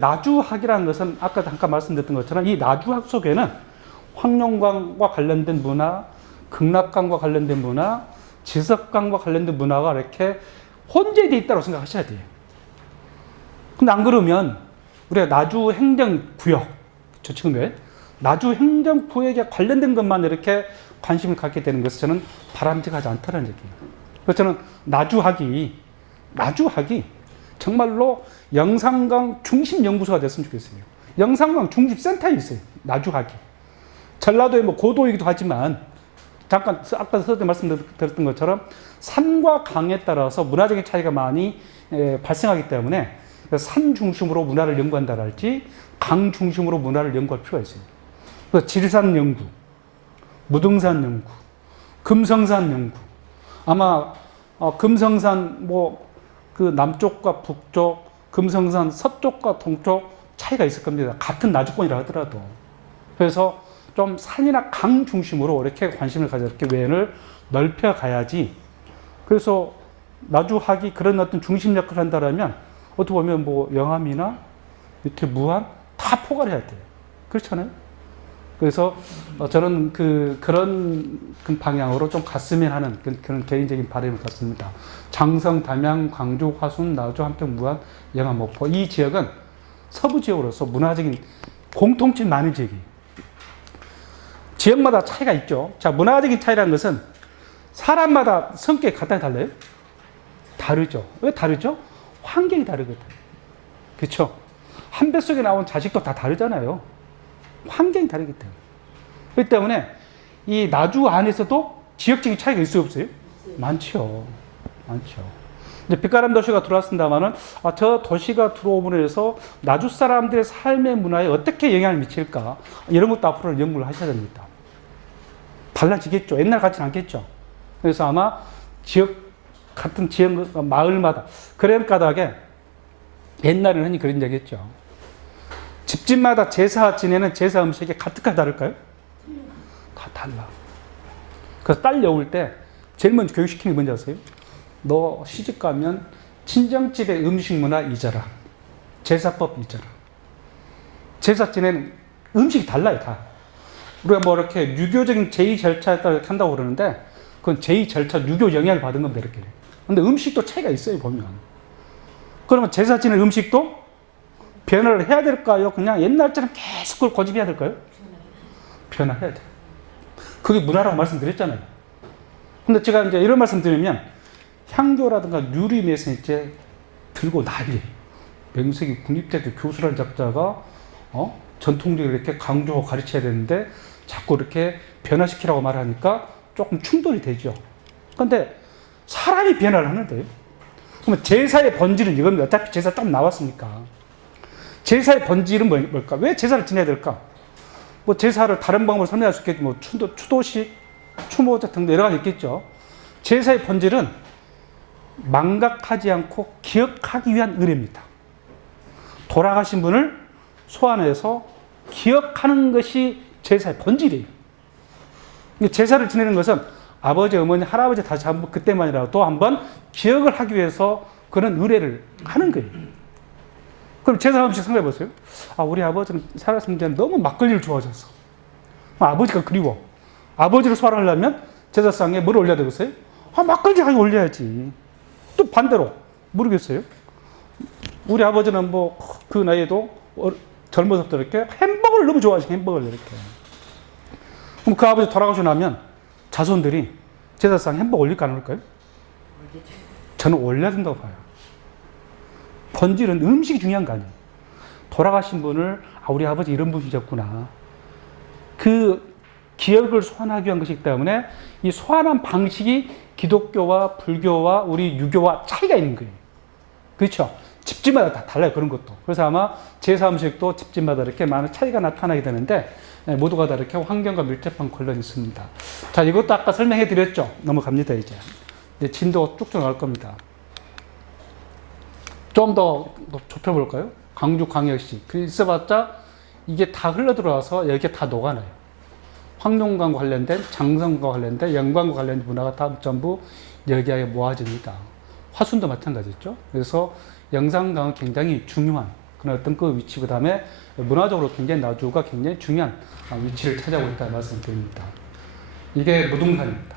나주학이라는 것은 아까 잠깐 말씀드렸던 것처럼 이 나주학 속에는 황룡강과 관련된 문화, 극락강과 관련된 문화, 지석강과 관련된 문화가 이렇게 혼재되어 있다고 생각하셔야 돼요. 근데 안 그러면 우리가 나주 행정구역, 저 지금의 나주 행정부에게 관련된 것만 이렇게 관심을 갖게 되는 것은 저는 바람직하지 않다는 얘기예요. 그래서 저는 나주학이 정말로 영산강 중심연구소가 됐으면 좋겠어요. 영산강 중심센터에 있어요. 나주학이. 전라도의 뭐 고도이기도 하지만 잠깐 아까 서두에 말씀드렸던 것처럼 산과 강에 따라서 문화적인 차이가 많이 발생하기 때문에 산 중심으로 문화를 연구한다랄지 강 중심으로 문화를 연구할 필요가 있어요. 그래서 지리산 연구, 무등산 연구, 금성산 연구. 아마 금성산 뭐 그 남쪽과 북쪽, 금성산 서쪽과 동쪽 차이가 있을 겁니다. 같은 나주권이라 하더라도. 그래서 좀 산이나 강 중심으로 이렇게 관심을 가져 이렇게 외연을 넓혀 가야지. 그래서 나주학이 그런 어떤 중심 역할을 한다라면 어떻게 보면 뭐 영암이나 밑에 무안 다 포괄해야 돼요. 그렇잖아요. 그래서 저는 그런 방향으로 좀 갔으면 하는 그런 개인적인 바람을 갖습니다. 장성, 담양, 광주, 화순, 나주, 한평, 무안, 영암, 목포 이 지역은 서부 지역으로서 문화적인 공통점이 많은 지역이에요. 지역마다 차이가 있죠. 자, 문화적인 차이라는 것은 사람마다 성격이 같다니 달라요? 다르죠. 왜 다르죠? 환경이 다르거든. 그렇죠? 한 뱃속에 나온 자식도 다 다르잖아요. 환경이 다르기 때문에. 그렇기 때문에 이 나주 안에서도 지역적인 차이가 있어요, 없어요? 많죠. 이제 빛가람 도시가 들어왔습니다만은 저 도시가 들어옴으로 해서 나주 사람들의 삶의 문화에 어떻게 영향을 미칠까 이런 것도 앞으로 연구를 하셔야 됩니다. 달라지겠죠. 옛날 같지는 않겠죠. 그래서 아마 같은 지역 마을마다 그램가닥에 옛날에는 흔히 그런 얘기 했죠. 집집마다 제사 지내는 제사 음식이 가득하게 다를까요? 다 달라. 그래서 딸 여울 때 제일 먼저 교육시키는 게 뭔지 아세요? 너 시집 가면 친정집의 음식 문화 잊어라. 제사법 잊어라. 제사 지내는 음식이 달라요, 다. 우리가 뭐 이렇게 유교적인 제2 절차에 따라 한다고 그러는데 그건 제2 절차 유교 영향을 받은 겁니다, 이렇게. 근데 음식도 차이가 있어요, 보면. 그러면 제사 지내는 음식도 변화를 해야 될까요? 그냥 옛날처럼 계속 그걸 고집해야 될까요? 변화해야 돼. 그게 문화라고 말씀드렸잖아요. 근데 제가 이제 이런 말씀 드리면 향교라든가 유림에서 이제 들고 난리. 명색이 국립대학교 교수라는 작자가 전통적으로 이렇게 강조하고 가르쳐야 되는데 자꾸 이렇게 변화시키라고 말하니까 조금 충돌이 되죠. 근데 사람이 변화를 하는데요. 그러면 제사의 본질은 이겁니다. 어차피 제사 좀 나왔으니까. 제사의 본질은 뭘까? 왜 제사를 지내야 될까? 뭐 제사를 다른 방법으로 설명할 수 있겠지. 뭐 추도식, 추모제 등등 여러 가지 있겠죠. 제사의 본질은 망각하지 않고 기억하기 위한 의례입니다. 돌아가신 분을 소환해서 기억하는 것이 제사의 본질이에요. 제사를 지내는 것은 아버지, 어머니, 할아버지 다 전부 그때만이라도 한번 기억을 하기 위해서 그런 의례를 하는 거예요. 그럼 제사 음식 생각해 보세요. 우리 아버지는 살았을 때는 너무 막걸리를 좋아하셨어. 아버지가 그리워. 아버지를 소환하려면 제사상에 뭘 올려야 되겠어요? 막걸리 하게 올려야지. 또 반대로 모르겠어요. 우리 아버지는 뭐 그 나이에도 젊어서 이렇게 햄버거를 너무 좋아하시고 햄버거를 이렇게. 그럼 그 아버지 돌아가시고 나면 자손들이 제사상 햄버거 올릴까 안 올릴까요? 저는 올려야 된다고 봐요. 본질은 음식이 중요한 거 아니에요. 돌아가신 분을 우리 아버지 이런 분이셨구나. 그 기억을 소환하기 위한 것이기 때문에 이 소환한 방식이 기독교와 불교와 우리 유교와 차이가 있는 거예요. 그렇죠? 집집마다 다 달라요. 그런 것도. 그래서 아마 제사 음식도 집집마다 이렇게 많은 차이가 나타나게 되는데 모두가 다 이렇게 환경과 밀접한 관련이 있습니다. 자, 이것도 아까 설명해 드렸죠. 넘어갑니다, 이제 진도 쭉쭉 나올 겁니다. 좀 더 좁혀볼까요? 광주광역시. 그 있어봤자 이게 다 흘러들어와서 여기에 다 녹아나요. 황룡강과 관련된, 장성과 관련된, 영광과 관련된 문화가 다 전부 여기에 모아집니다. 화순도 마찬가지죠. 그래서 영산강은 굉장히 중요한 그런 어떤 그 위치, 그 다음에 문화적으로 굉장히 나주가 굉장히 중요한 위치를 차지하고 있다는 말씀을 드립니다. 이게 무등산입니다.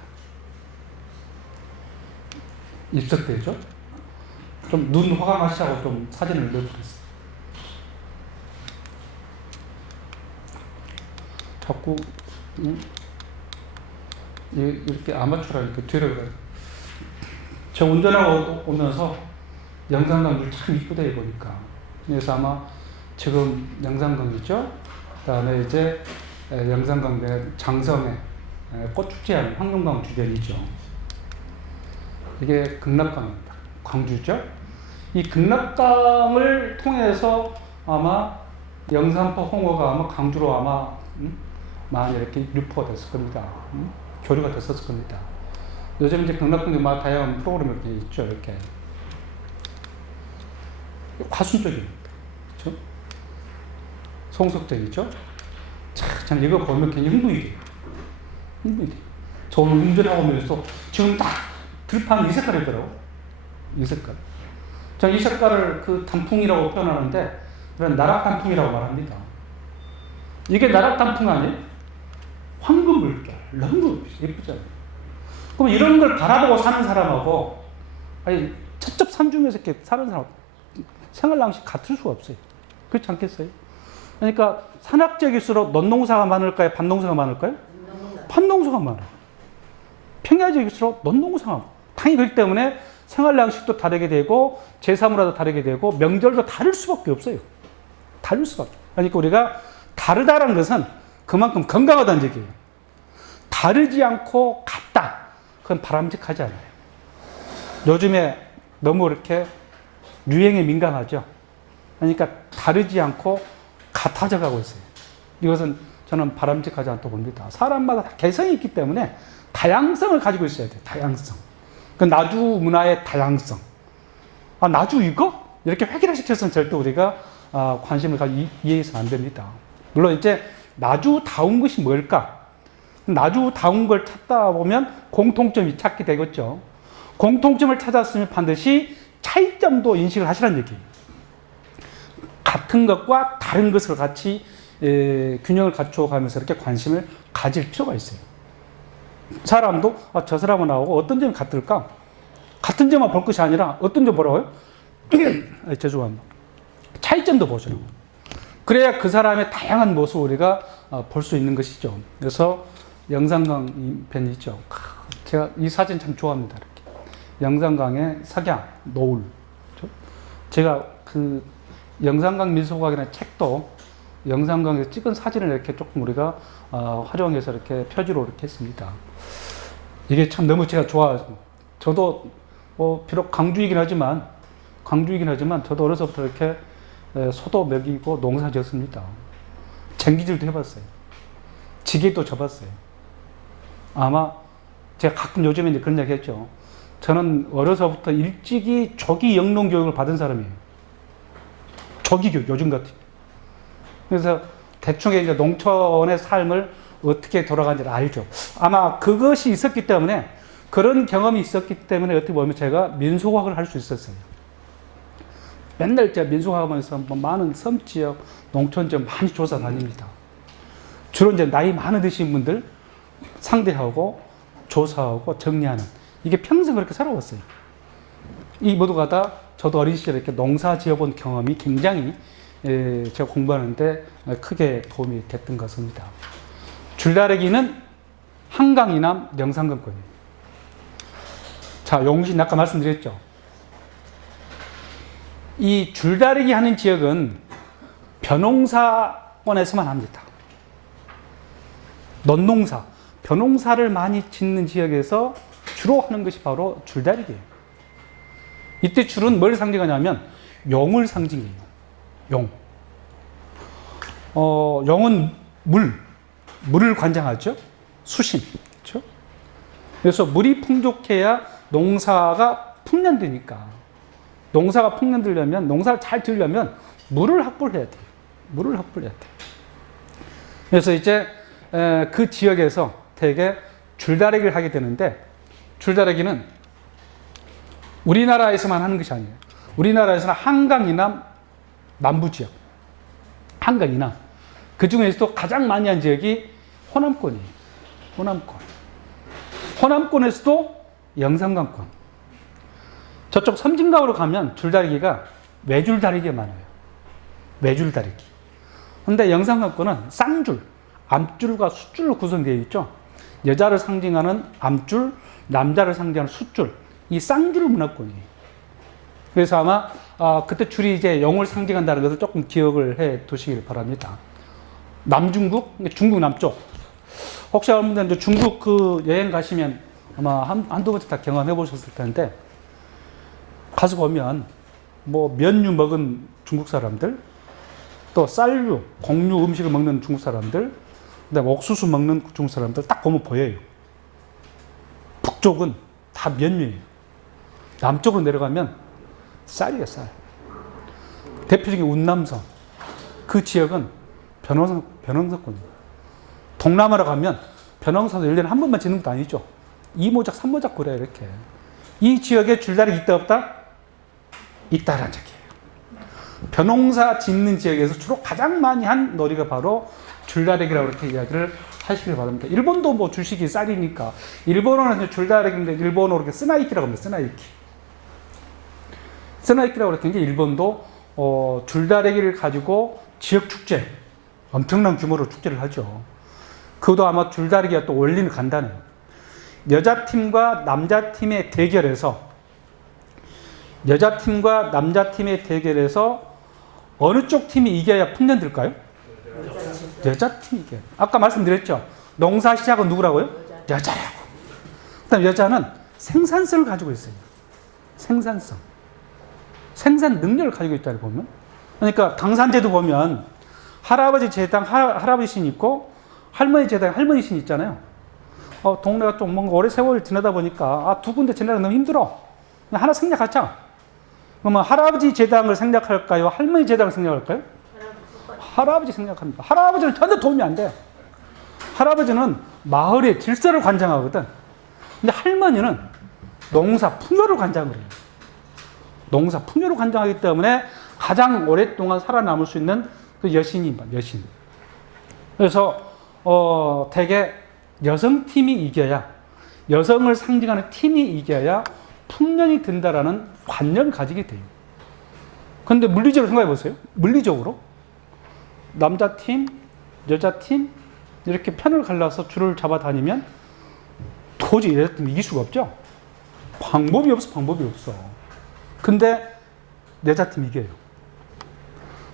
입석대죠. 좀 눈 화강하시라고 좀 사진을 넣어드렸습니다. 자꾸 이렇게 아마추어라 이렇게 뒤로 가요. 저 운전하고 오면서 영산강을 참 이쁘다 보니까. 그래서 아마 지금 영산강이죠. 그다음에 이제 영산강 내 장성에 꽃축제하는 황룡강 주변이죠. 이게 극락강입니다. 광주죠. 이 극락강을 통해서 아마 영산포 홍어가 아마 강주로 아마 많이 이렇게 유포가 됐을 겁니다. 교류가 됐었을 겁니다. 요즘 이제 극락강에 막 다양한 프로그램이 있죠. 이렇게 화순 쪽입니다. 그렇죠? 송석대이죠. 저는 이거 보면 굉장히 흥분이 돼요. 흥분이 돼요. 저 오늘 운전하고 오면서 지금 딱 들판 이 색깔이더라고. 이 색깔. 저는 이 색깔을 그 단풍이라고 표현하는데 그런 나락 단풍이라고 말합니다. 이게 나락 단풍 아니에요? 황금 물결. 너무 예쁘잖아요. 그럼 이런 걸 바라보고 사는 사람하고 아니 첩첩산중에서 이렇게 사는 사람 생활낭식 같을 수가 없어요. 그렇지 않겠어요? 그러니까 산악지역일수록 논농사가 많을까요? 밭농사가 많을까요? 밭농사가 많아요. 평야지역일수록 논농사가 많아요. 당연히 그렇기 때문에 생활량식도 다르게 되고 제사문화도 다르게 되고 명절도 다를 수밖에 없어요. 다를 수밖에. 그러니까 우리가 다르다는 것은 그만큼 건강하다는 얘기예요. 다르지 않고 같다. 그건 바람직하지 않아요. 요즘에 너무 이렇게 유행에 민감하죠. 그러니까 다르지 않고 같아져 가고 있어요. 이것은 저는 바람직하지 않다고 봅니다. 사람마다 개성이 있기 때문에 다양성을 가지고 있어야 돼요. 다양성. 그 나주 문화의 다양성. 아, 나주 이거? 이렇게 획일화시켜서는 절대 우리가 관심을 가지고 이해해서는 안 됩니다. 물론 이제 나주다운 것이 뭘까? 나주다운 걸 찾다 보면 공통점이 찾게 되겠죠. 공통점을 찾았으면 반드시 차이점도 인식을 하시라는 얘기예요. 같은 것과 다른 것을 같이 균형을 갖춰가면서 이렇게 관심을 가질 필요가 있어요. 사람도 저 사람은 나하고 어떤 점이 같을까? 같은 점만 볼 것이 아니라 어떤 점 보라고요? 죄송합니다. 차이점도 보시라고. 그래야 그 사람의 다양한 모습을 우리가 볼 수 있는 것이죠. 그래서 영산강 편이 있죠. 제가 이 사진 참 좋아합니다. 이렇게. 영산강의 석양, 노을. 제가 그 영산강 민속학이라는 책도 영산강에서 찍은 사진을 이렇게 조금 우리가 활용해서 이렇게 표지로 이렇게 했습니다. 이게 참 너무 제가 좋아요. 저도 비록 광주이긴 하지만 저도 어려서부터 이렇게 소도 먹이고 농사 지었습니다. 쟁기질도 해봤어요. 지게도 접었어요. 아마 제가 가끔 요즘에 이제 그런 얘기 했죠. 저는 어려서부터 일찍이 조기 영농 교육을 받은 사람이에요. 조기 교육, 요즘 같은. 그래서 대충 이제 농촌의 삶을 어떻게 돌아가는지를 알죠. 아마 그것이 있었기 때문에 그런 경험이 있었기 때문에 어떻게 보면 제가 민속학을 할 수 있었어요. 맨날 제가 민속학하면서 많은 섬지역, 농촌지역 많이 조사 다닙니다. 주로 이제 나이 많은 드신 분들 상대하고 조사하고 정리하는 이게 평생 그렇게 살아왔어요. 이 모두가 다 저도 어린 시절에 이렇게 농사 지어본 경험이 굉장히 제가 공부하는데 크게 도움이 됐던 것 같습니다. 줄다리기는 한강 이남 영산강권이에요. 자, 용신 아까 말씀드렸죠. 이 줄다리기 하는 지역은 벼농사권에서만 합니다. 논농사, 벼농사를 많이 짓는 지역에서 주로 하는 것이 바로 줄다리기예요. 이때 줄은 뭘 상징하냐면 용을 상징해요. 용. 용은 물을 관장하죠. 수신. 그렇죠? 그래서 물이 풍족해야 농사가 풍년되니까. 농사가 풍년되려면, 농사를 잘 되려면 물을 확보를 해야 돼요. 물을 확보를 해야 돼요. 그래서 이제 그 지역에서 대개 줄다리기를 하게 되는데, 줄다리기는 우리나라에서만 하는 것이 아니에요. 우리나라에서는 한강 이남 남부 지역, 한강 이남. 그 중에서도 가장 많이 한 지역이 호남권이에요. 호남권. 호남권에서도 영산강권. 저쪽 섬진강으로 가면 줄다리기가 외줄다리기가 많아요. 외줄다리기. 근데 영산강권은 쌍줄, 암줄과 숫줄로 구성되어 있죠. 여자를 상징하는 암줄, 남자를 상징하는 숫줄, 이 쌍줄 문화권이에요. 그래서 아마 그때 줄이 이제 영을 상징한다는 것을 조금 기억을 해 두시길 바랍니다. 남중국, 중국 남쪽. 혹시 여러분들 중국 그 여행 가시면 아마 한두 번째 다 경험해 보셨을 텐데, 가서 보면 뭐 면류 먹은 중국 사람들, 또 쌀류, 곡류 음식을 먹는 중국 사람들, 그다음에 옥수수 먹는 중국 사람들 딱 보면 보여요. 북쪽은 다 면류예요. 남쪽으로 내려가면 쌀이에요, 쌀. 대표적인 운남성. 그 지역은 벼농사권이에요. 동남아로 가면 벼농사도 1년에 한 번만 짓는 것도 아니죠. 2모작, 3모작 그래요, 이렇게. 이 지역에 줄다리기 있다, 없다? 있다라는 얘기예요. 벼농사 짓는 지역에서 주로 가장 많이 한 놀이가 바로 줄다리기라고 이렇게 이야기를 하시길 바랍니다. 일본도 뭐 주식이 쌀이니까. 일본어는 줄다리기인데 일본어로 이렇게 스나이키라고 합니다. 스나이키. 스나이키라고 이렇게 일본도 줄다리기를 가지고 지역 축제, 엄청난 규모로 축제를 하죠. 그것도 아마 줄다리기가 또 원리는 간단해요. 여자팀과 남자팀의 대결에서 어느 쪽 팀이 이겨야 풍년들까요? 여자팀이 이겨요. 아까 말씀드렸죠. 농사 시작은 누구라고요? 여자라고. 그다음 여자는 생산성을 가지고 있어요. 생산성. 생산 능력을 가지고 있다고 보면. 그러니까 당산제도 보면 할아버지 제당 할아버지 신 있고 할머니 제당 할머니 신 있잖아요. 동네가 좀 뭔가 오래 세월 지나다 보니까 두 군데 지나다 너무 힘들어. 그냥 하나 생략하자. 그러면 할아버지 제당을 생략할까요? 할머니 제당을 생략할까요? 할아버지 생략합니다. 할아버지는 전혀 도움이 안 돼. 할아버지는 마을의 질서를 관장하거든. 근데 할머니는 농사 풍요를 관장을 해요. 농사 풍요를 관장하기 때문에 가장 오랫동안 살아남을 수 있는 그 여신입니다. 여신. 그래서 대개 여성팀이 이겨야, 여성을 상징하는 팀이 이겨야 풍년이 든다라는 관념을 가지게 돼요. 그런데 물리적으로 생각해 보세요. 물리적으로 남자팀, 여자팀 이렇게 편을 갈라서 줄을 잡아 다니면 도저히 여자팀 이길 수가 없죠. 방법이 없어. 근데 여자팀 이겨요.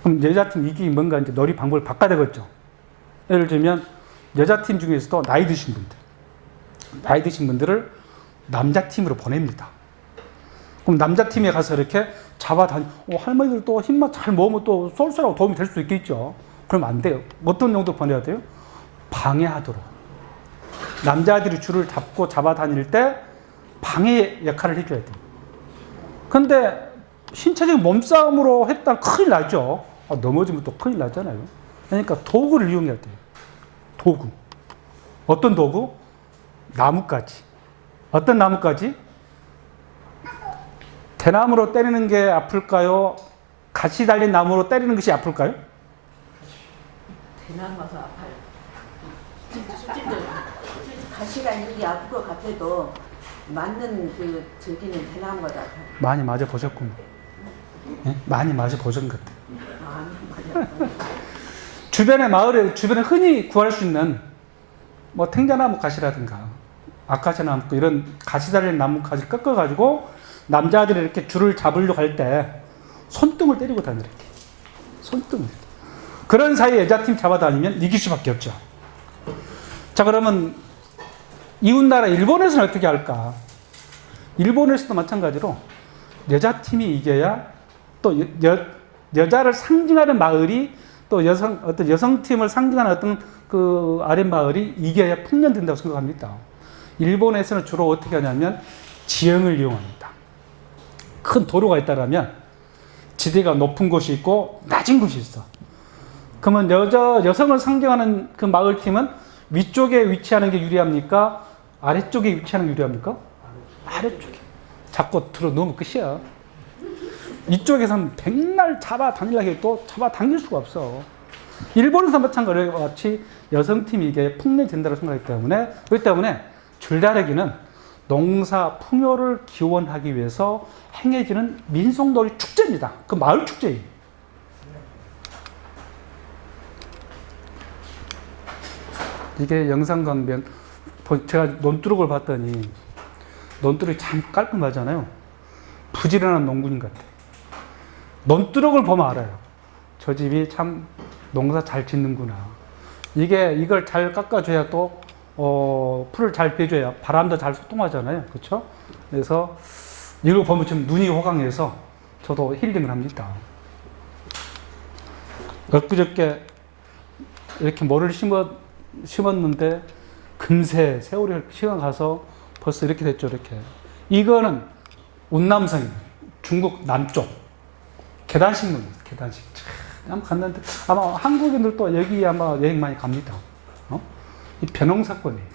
그럼 여자팀 이기기 뭔가 이제 놀이 방법을 바꿔야 되겠죠. 예를 들면 여자팀 중에서도 나이 드신 분들을 남자팀으로 보냅니다. 그럼 남자팀에 가서 이렇게 잡아다니, 할머니들 또 힘만 잘 모으면 또 쏠쏠하고 도움이 될 수 있겠죠. 그럼 안 돼요. 어떤 용도로 보내야 돼요? 방해하도록. 남자들이 줄을 잡고 잡아다닐 때 방해 역할을 해줘야 돼요. 근데 신체적인 몸싸움으로 했다면 큰일 나죠. 넘어지면 또 큰일 나잖아요. 그러니까 도구를 이용해야 돼요. 도구. 어떤 도구? 나뭇가지. 어떤 나뭇가지? 대나무로 때리는 게 아플까요? 같이 달린 나무로 때리는 것이 아플까요? 대나무가 더 아파요. 실질적으로 가시가 있는 게 아플 것 같아도 맞는 그 저기는 대나무가 더 아파요. 많이 맞아 보셨군요. 네? 많이 맞아 보신 것 같아요. 주변에 마을에 주변에 흔히 구할 수 있는 뭐 탱자나무 가시라든가 아카시아나무 이런 가시 달린 나무 가지 꺾어가지고 남자들이 이렇게 줄을 잡으려고 할 때 손등을 때리고 다녀 이렇게 손등을. 그런 사이에 여자팀 잡아다니면 이길 수밖에 없죠. 자, 그러면 이웃나라 일본에서는 어떻게 할까? 일본에서도 마찬가지로 여자팀이 이겨야 또 여자를 상징하는 마을이 또 어떤 여성팀을 상징하는 어떤 그 아랫마을이 이겨야 풍년된다고 생각합니다. 일본에서는 주로 어떻게 하냐면 지형을 이용합니다. 큰 도로가 있다라면 지대가 높은 곳이 있고 낮은 곳이 있어. 그러면 여성을 상징하는 그 마을팀은 위쪽에 위치하는 게 유리합니까? 아래쪽에 위치하는 게 유리합니까? 아래쪽에. 자꾸 들어 놓으면 끝이야. 이쪽에서는 백날 잡아당기려고 해도 잡아당길 수가 없어. 일본에서 마찬가지로 같이 여성팀이 이게 풍년이 된다고 생각하기 때문에, 그렇기 때문에 줄다리기는 농사 풍요를 기원하기 위해서 행해지는 민속놀이 축제입니다. 그 마을 축제예요. 이게 영산강변, 제가 논두렁을 봤더니 논두렁이 참 깔끔하잖아요. 부지런한 농군인 같아. 논두렁을 보면 알아요. 저 집이 참 농사 잘 짓는구나. 이걸 잘 깎아줘야 또 풀을 잘 빼줘야 바람도 잘 소통하잖아요. 그렇죠? 그래서 이거 보면 좀 눈이 호강해서 저도 힐링을 합니다. 엊그저께 이렇게 모를 심었는데 금세 세월이 시간 가서 벌써 이렇게 됐죠. 이렇게. 이거는 운남성, 중국 남쪽 계단식물이에요. 계단식. 한번 갔는데 아마 한국인들도 여기 아마 여행 많이 갑니다. 이 벼농사권이에요.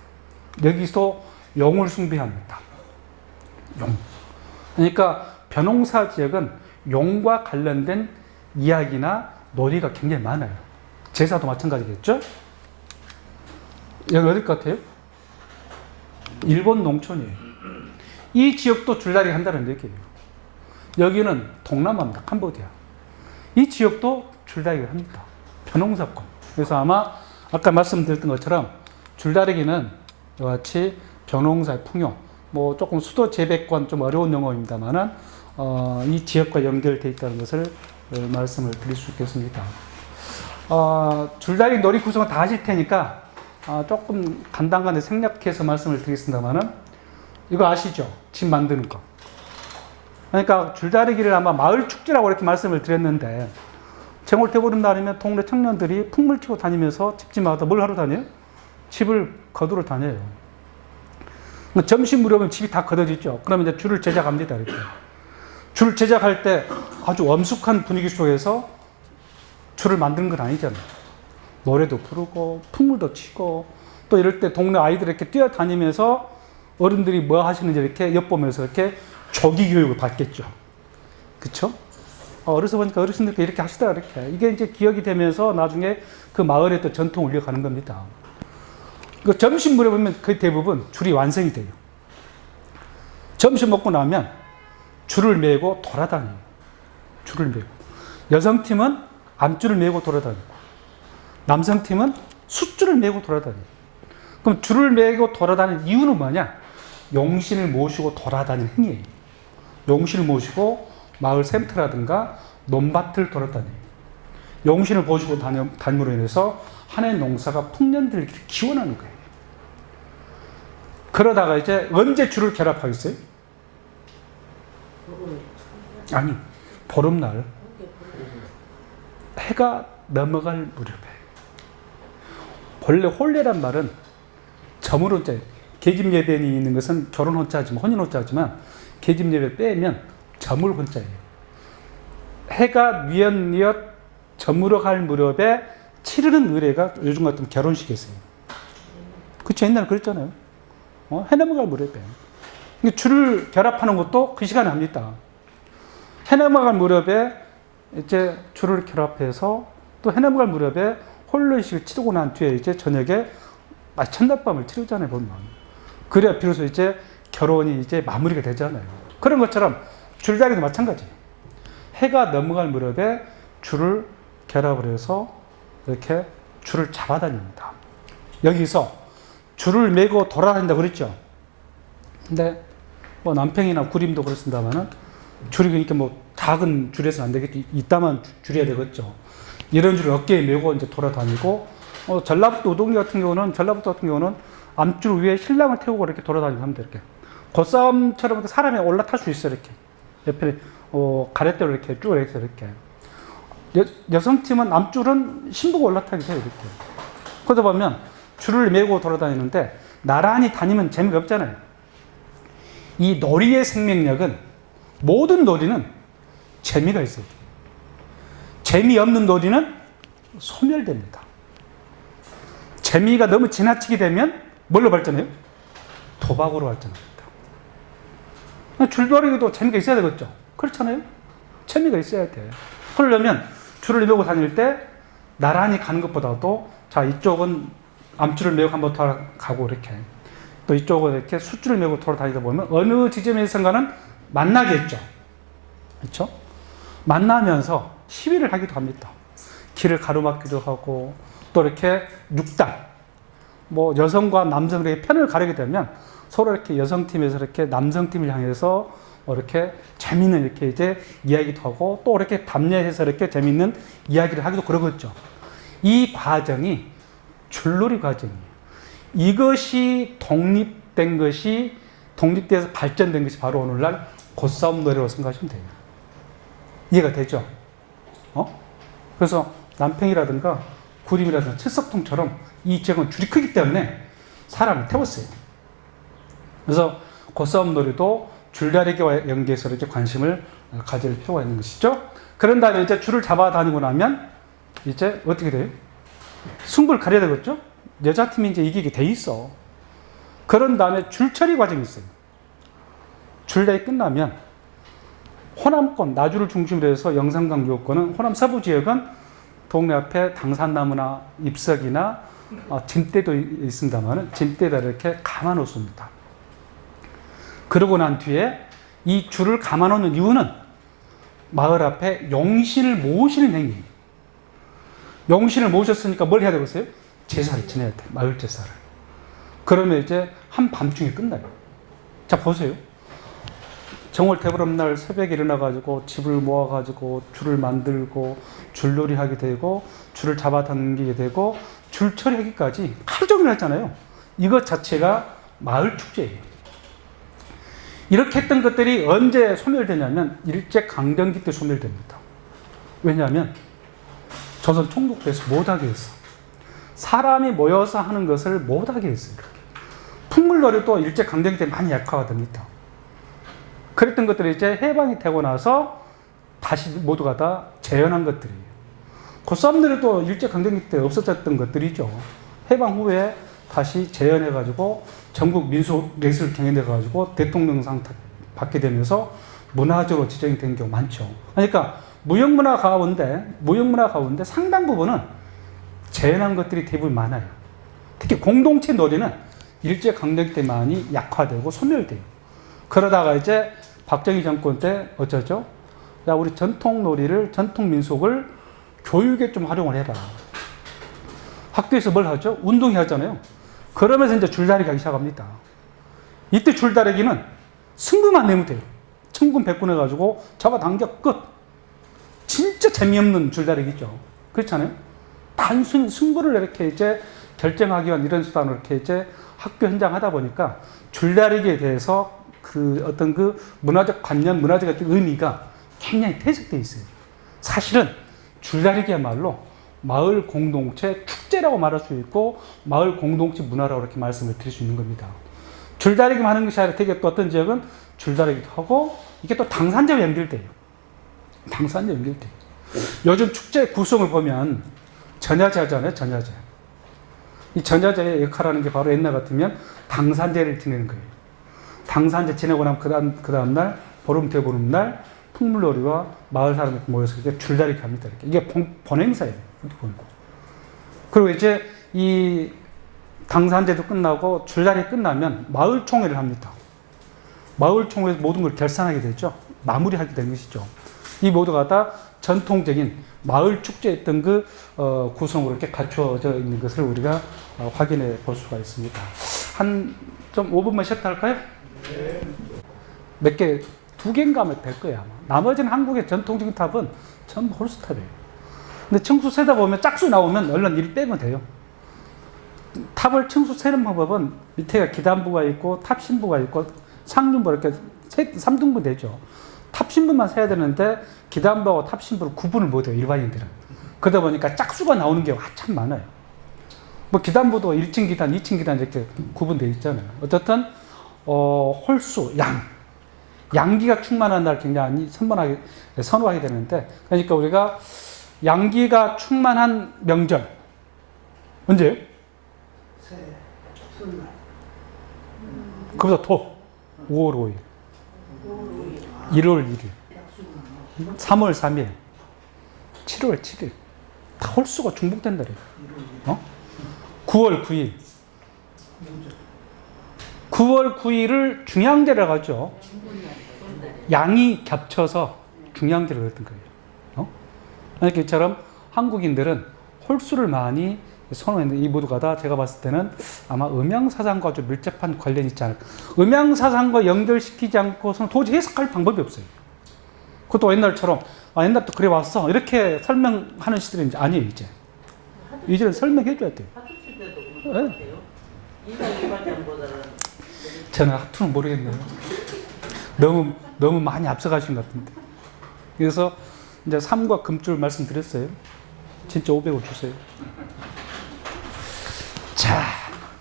여기서 용을 숭배합니다. 용. 그러니까 벼농사 지역은 용과 관련된 이야기나 놀이가 굉장히 많아요. 제사도 마찬가지겠죠? 여기 어딜 것 같아요? 일본 농촌이에요. 이 지역도 줄다리기 한다는 얘기예요. 여기는 동남아입니다. 캄보디아. 이 지역도 줄다리기를 합니다. 벼농사권. 그래서 아마 아까 말씀드렸던 것처럼 줄다리기는 이와 같이 벼농사의 풍요, 뭐 조금 수도 재배권 좀 어려운 용어입니다만은 이 지역과 연결되어 있다는 것을 말씀을 드릴 수 있겠습니다. 줄다리기 놀이 구성은 다 하실 테니까 조금 간단하게 생략해서 말씀을 드리겠습니다만은 이거 아시죠? 집 만드는 거. 그러니까 줄다리기를 아마 마을 축제라고 이렇게 말씀을 드렸는데 정월대보름 날이면 동네 청년들이 풍물 치고 다니면서 집집마다 뭘 하러 다녀요? 집을 거두러 다녀요. 점심 무렵은 집이 다 걷어지죠. 그러면 이제 줄을 제작합니다. 이렇게. 줄을 제작할 때 아주 엄숙한 분위기 속에서 줄을 만드는 건 아니잖아요. 노래도 부르고 풍물도 치고 또 이럴 때 동네 아이들 이렇게 뛰어다니면서 어른들이 뭐 하시는지 이렇게 엿보면서 이렇게 조기 교육을 받겠죠. 그쵸? 어려서 보니까 어르신들께 이렇게 하시더라, 이렇게. 이게 이제 기억이 되면서 나중에 그 마을에 또 전통을 이어가는 겁니다. 그 점심 무렵에 보면 거의 대부분 줄이 완성이 돼요. 점심 먹고 나면 줄을 메고 돌아다녀요. 줄을 메고. 여성팀은 암줄을 메고 돌아다니고, 남성팀은 숫줄을 메고 돌아다니고. 그럼 줄을 메고 돌아다니는 이유는 뭐냐? 용신을 모시고 돌아다니는 행위예요. 용신을 모시고 마을 센터라든가 논밭을 돌아다녀요. 용신을 모시고 다님으로 인해서 한 해 농사가 풍년들을 기원하는 거예요. 그러다가 이제 언제 줄을 결합하겠어요? 아니, 보름날 해가 넘어갈 무렵에. 원래 혼례란 말은 점을 혼자, 계집 예배니 있는 것은 결혼 혼자지만, 혼인 혼자지만 계집 예배 빼면 점을 혼자예요. 해가 뉘엿뉘엿 저물어 갈 무렵에 치르는 의례가 요즘 같으면 결혼식이었어요. 그쵸? 옛날에 그랬잖아요. 해 넘어갈 무렵에. 줄을 결합하는 것도 그 시간에 합니다. 해 넘어갈 무렵에 이제 줄을 결합해서 또 해 넘어갈 무렵에 홀로식을 치르고 난 뒤에 이제 저녁에 첫날밤을 치르잖아요, 보면. 그래야 비로소 이제 결혼이 이제 마무리가 되잖아요. 그런 것처럼 줄다리기도 마찬가지예요. 해가 넘어갈 무렵에 줄을 결합을 해서 이렇게 줄을 잡아다닙니다. 여기서 줄을 메고 돌아다닌다고 그랬죠. 근데 뭐 남평이나 구림도 그렇습니다만은 줄이 그러니까 뭐 작은 줄에서는 안 되겠지. 이따만 줄여야 되겠죠. 이런 줄을 어깨에 메고 이제 돌아다니고, 전라북도 우동리 같은 경우는 암줄 위에 신랑을 태우고 이렇게 돌아다니고 합니다. 이렇게. 고싸움처럼 사람이 올라탈 수 있어요. 이렇게. 옆에, 가랫대로 이렇게 쭉 이렇게. 여성팀은 암줄은 신부가 올라타게 돼요. 이렇게. 그러다 보면 줄을 메고 돌아다니는데 나란히 다니면 재미가 없잖아요. 이 놀이의 생명력은 모든 놀이는 재미가 있어요. 재미없는 놀이는 소멸됩니다. 재미가 너무 지나치게 되면 뭘로 발전해요? 도박으로 발전합니다. 줄다리기도 재미가 있어야 되겠죠? 그렇잖아요? 재미가 있어야 돼. 그러려면 줄을 메고 다닐 때 나란히 가는 것보다도 자, 이쪽은 암줄을 메고 한번 가고 이렇게 또 이쪽은 이렇게 숫줄을 메고 돌아다니다 보면 어느 지점에선가는 만나겠죠. 그렇죠? 만나면서 시위를 하기도 합니다. 길을 가로막기도 하고 또 이렇게 6단 뭐 여성과 남성에게 편을 가르게 되면 서로 이렇게 여성팀에서 이렇게 남성팀을 향해서 이렇게 재밌는 이렇게 이제 이야기도 하고 또 이렇게 답례해서 이렇게 재밌는 이야기를 하기도 그러겠죠. 이 과정이 줄놀이 과정이에요. 이것이 독립돼서 발전된 것이 바로 오늘날 고싸움 놀이라고 생각하시면 돼요. 이해가 되죠? 그래서 남평이라든가 구림이라든가 칠석통처럼 이 지역은 줄이 크기 때문에 사람을 태웠어요. 그래서 고싸움 놀이도 줄다리기와 연계해서 이렇게 관심을 가질 필요가 있는 것이죠. 그런 다음에 이제 줄을 잡아다니고 나면 이제 어떻게 돼요? 승부를 가려야 되겠죠? 여자팀이 이제 이기게 돼 있어. 그런 다음에 줄처리 과정이 있어요. 줄다리 끝나면 호남권, 나주를 중심으로 해서 영산강 유업권은 호남 서부 지역은 동네 앞에 당산나무나 잎석이나 진대도 있습니다만 진대에다 이렇게 감아놓습니다. 그러고 난 뒤에 이 줄을 감아놓는 이유는 마을 앞에 용신을 모시는 행위예요. 용신을 모셨으니까 뭘 해야 되겠어요? 제사를 지내야 돼. 마을 제사를. 그러면 이제 한밤중에 끝나요. 자, 보세요. 정월 대보름날 새벽에 일어나가지고 집을 모아가지고 줄을 만들고 줄놀이 하게 되고 줄을 잡아당기게 되고 줄 처리하기까지 하루 종일 했잖아요. 이것 자체가 마을 축제예요. 이렇게 했던 것들이 언제 소멸되냐면 일제강점기 때 소멸됩니다. 왜냐하면 조선 총독부에서 못하게 했어. 사람이 모여서 하는 것을 못하게 했어요. 풍물놀이도 일제강점기 때 많이 약화가 됩니다. 그랬던 것들이 이제 해방이 되고 나서 다시 모두가 다 재현한 것들이에요. 고싸움놀이도 일제강점기 때 없어졌던 것들이죠. 해방 후에 다시 재현해가지고 전국 민속예술 경연해가지고 대통령상 받게 되면서 문화적으로 지정이 된 경우 많죠. 그러니까 무형문화 가운데 상당 부분은 재현한 것들이 대부분 많아요. 특히 공동체 놀이는 일제강점기 때 많이 약화되고 소멸돼요. 그러다가 이제 박정희 정권 때 어쩌죠? 야, 우리 전통 놀이를, 전통 민속을 교육에 좀 활용을 해라. 학교에서 뭘 하죠? 운동회 하잖아요. 그러면서 이제 줄다리기 하기 시작합니다. 이때 줄다리기는 승부만 내면 돼요. 천군 백군 해가지고 잡아당겨 끝. 진짜 재미없는 줄다리기죠. 그렇잖아요? 단순히 승부를 이렇게 이제 결정하기 위한 이런 수단으로 이렇게 이제 학교 현장 하다 보니까 줄다리기에 대해서 그 어떤 그 문화적 관념, 문화적 의미가 굉장히 퇴색되어 있어요. 사실은 줄다리기야말로 마을 공동체 축제라고 말할 수 있고 마을 공동체 문화라고 이렇게 말씀을 드릴 수 있는 겁니다. 줄다리기만 하는 것이 아니라 되게 또 어떤 지역은 줄다리기도 하고 이게 또 당산제와 연결돼요. 당산제 연결돼요. 요즘 축제 구성을 보면 전야제 하잖아요. 전야제. 이 전야제의 역할하는 게 바로 옛날 같으면 당산제를 지내는 거예요. 당산제 지내고 나면 그 다음날 보름 대보름날 풍물놀이와 마을 사람이 모여서 이렇게 줄다리기 합니다. 이렇게. 이게 본행사예요. 그리고 이제 이 당산제도 끝나고 줄다리기 끝나면 마을 총회를 합니다. 마을 총회에서 모든 걸 결산하게 되죠. 마무리하게 되는 것이죠. 이 모두가 다 전통적인 마을 축제했던 그 구성으로 이렇게 갖춰져 있는 것을 우리가 확인해 볼 수가 있습니다. 한 좀 5분만 쉬었다 할까요? 네. 몇 개, 2개인가 하면 될 거야. 아마. 나머지는 한국의 전통적인 탑은 전부 홀스탑이에요. 근데 층수 세다 보면 짝수 나오면 얼른 일 빼면 돼요. 탑을 층수 세는 방법은 밑에가 기단부가 있고 탑신부가 있고 상중부 이렇게 3등분 되죠. 탑신부만 세야 되는데 기단부하고 탑신부를 구분을 못해요. 일반인들은. 그러다 보니까 짝수가 나오는 경우가 참 많아요. 뭐 기단부도 1층 기단, 2층 기단 이렇게 구분되어 있잖아요. 어쨌든 홀수, 양기가 충만한 날 굉장히 선호하게 되는데 그러니까 우리가 양기가 충만한 명절 언제예요? 설날. 그보다 더 5월 5일, 1월 1일, 3월 3일, 7월 7일 다 홀수가 중복된다 그래요. 9월 9일. 9월 9일을 중양제라고 하죠. 양이 겹쳐서 중양제를 했던 거예요. 그러니까 이처럼 한국인들은 홀수를 많이 선호했는데 이 모두가 다 제가 봤을 때는 아마 음양사상과 좀 밀접한 관련이 있지 않을까. 음양사상과 연결시키지 않고서는 도저히 해석할 방법이 없어요. 그것도 옛날처럼 옛날부터 그래 왔어 이렇게 설명하는 시들이 이제 아니에요. 이제는 설명해 줘야 돼요. 하투칠 때도 그런 것 같아요. 이발장보다는 저는 하투는 모르겠네요. 너무 많이 앞서가신 것 같은데. 그래서 이제 삼과 금줄 말씀드렸어요. 진짜 500원 주세요. 자,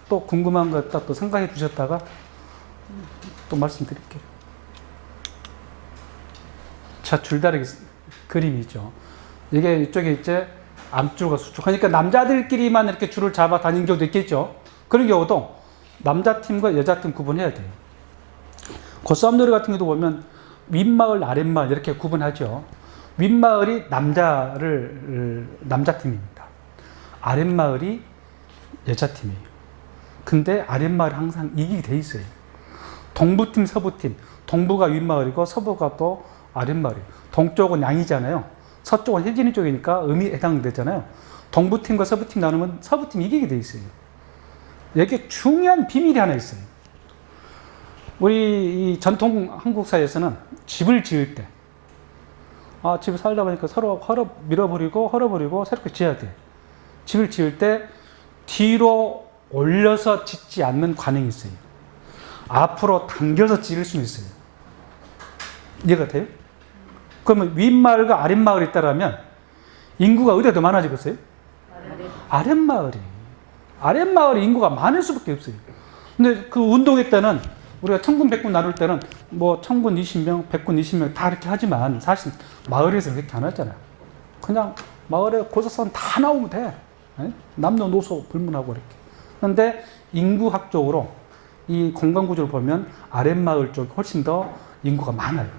또 궁금한 거 딱 또 생각해 주셨다가 또 말씀드릴게요. 자, 줄다리기 그림이죠. 이게 이쪽에 이제 암줄과 수줄. 그러니까 남자들끼리만 이렇게 줄을 잡아 다니는 경우도 있겠죠. 그런 경우도 남자팀과 여자팀 구분해야 돼요. 고싸움놀이 같은 경우도 보면 윗마을, 아랫마을 이렇게 구분하죠. 윗마을이 남자팀입니다. 아랫마을이 여자팀이에요. 근데 아랫마을이 항상 이기게 돼 있어요. 동부팀, 서부팀. 동부가 윗마을이고 서부가 또 아랫마을이에요. 동쪽은 양이잖아요. 서쪽은 혜진이 쪽이니까 음이 해당되잖아요. 동부팀과 서부팀 나누면 서부팀이 이기게 돼 있어요. 여기에 중요한 비밀이 하나 있어요. 우리 이 전통 한국 사회에서는 집을 지을 때, 집을 살다 보니까 서로 헐어버리고 새롭게 지어야 돼. 집을 지을 때 뒤로 올려서 짓지 않는 관행이 있어요. 앞으로 당겨서 지을 수는 있어요. 이해가 돼요? 그러면 윗마을과 아랫마을이 있다라면 인구가 어디가 더 많아지겠어요? 아랫마을이. 아랫마을이 인구가 많을 수밖에 없어요. 근데 그 운동회 때는 우리가 천군, 백군 나눌 때는 뭐 천군 20명, 백군 20명 다 이렇게 하지만 사실 마을에서 그렇게 안 하잖아요. 그냥 마을에 고사선 다 나오면 돼. 남녀노소 불문하고 이렇게. 그런데 인구학적으로 이 공간구조를 보면 아랫마을 쪽이 훨씬 더 인구가 많아요.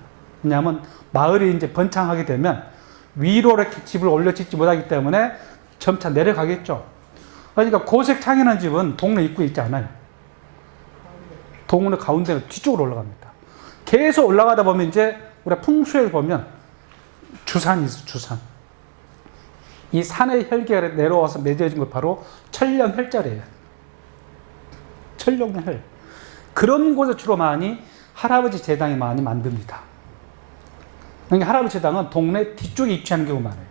왜냐하면 마을이 이제 번창하게 되면 위로 이렇게 집을 올려 짓지 못하기 때문에 점차 내려가겠죠. 그러니까 고색 창연한 집은 동네 입구에 있지 않아요. 동네 가운데는 뒤쪽으로 올라갑니다. 계속 올라가다 보면 이제 우리가 풍수에 보면 주산이 있어요. 주산. 이 산의 혈기가 내려와서 맺어진 것 바로 천령혈자래요. 천령혈. 그런 곳에 주로 많이 할아버지 제당이 많이 만듭니다. 그러니까 할아버지 제당은 동네 뒤쪽에 위치하는 경우가 많아요.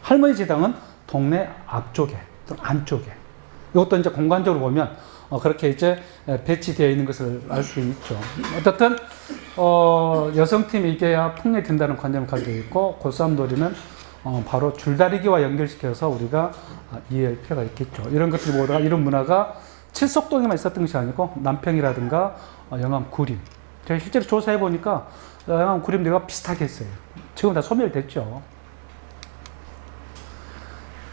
할머니 제당은 동네 앞쪽에, 또 안쪽에. 이것도 이제 공간적으로 보면 그렇게 이제 배치되어 있는 것을 알 수 있죠. 어떻든 여성팀이 이겨야 풍년이 든다는 관념을 가지고 있고 고싸움놀이는 바로 줄다리기와 연결시켜서 우리가 이해할 필요가 있겠죠. 이런 것들이 모두 이런 문화가 칠석동에만 있었던 것이 아니고 남평이라든가 영암 구림. 제가 실제로 조사해 보니까 영암 구림대가 비슷하게 했어요. 지금 다 소멸됐죠.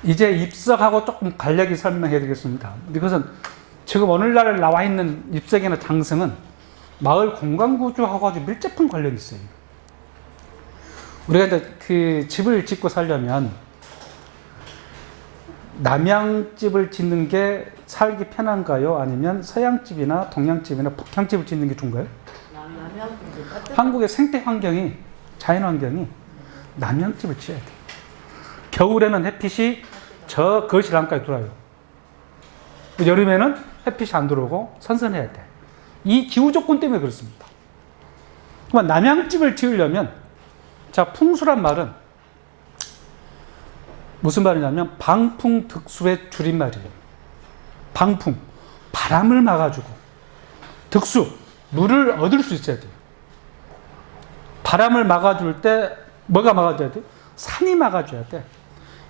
이제 입석하고 조금 간략히 설명해 드리겠습니다. 이것은 지금 오늘날 나와 있는 입석이나 장승은 마을 공간구조하고 아주 밀접한 관련이 있어요. 우리가 이제 그 집을 짓고 살려면 남양집을 짓는 게 살기 편한가요? 아니면 서양집이나 동양집이나 북향집을 짓는 게 좋은가요? 한국의 생태 환경이, 자연 환경이 남양집을 지어야 돼요. 겨울에는 햇빛이 저 거실 안까지 들어와요. 여름에는 햇빛이 안 들어오고 선선해야 돼. 이 기후 조건 때문에 그렇습니다. 그러면 남양집을 지으려면, 자, 풍수란 말은 무슨 말이냐면 방풍득수의 줄임말이에요. 방풍, 바람을 막아주고, 득수, 물을 얻을 수 있어야 돼요. 바람을 막아줄 때 뭐가 막아줘야 돼요? 산이 막아줘야 돼.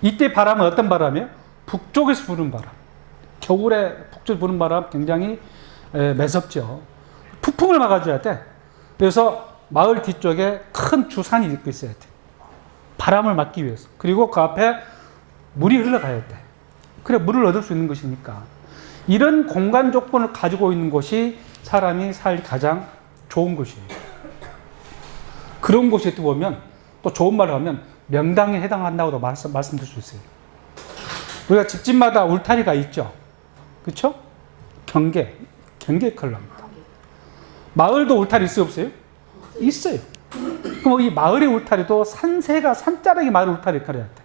이때 바람은 어떤 바람이에요? 북쪽에서 부는 바람. 겨울에 북쪽에서 부는 바람 굉장히 매섭죠. 폭풍을 막아줘야 돼. 그래서 마을 뒤쪽에 큰 주산이 있고 있어야 돼. 바람을 막기 위해서. 그리고 그 앞에 물이 흘러가야 돼. 그래 물을 얻을 수 있는 것이니까. 이런 공간 조건을 가지고 있는 곳이 사람이 살 가장 좋은 곳이에요. 그런 곳에 또 보면 또 좋은 말을 하면 명당에 해당한다고도 말씀드릴 수 있어요. 우리가 집집마다 울타리가 있죠. 그렇죠? 경계 컬러입니다. 마을도 울타리 있어요, 없어요? 있어요. 그럼 이 마을의 울타리도 산새가 산자락이 마을 울타리 컬러야 돼.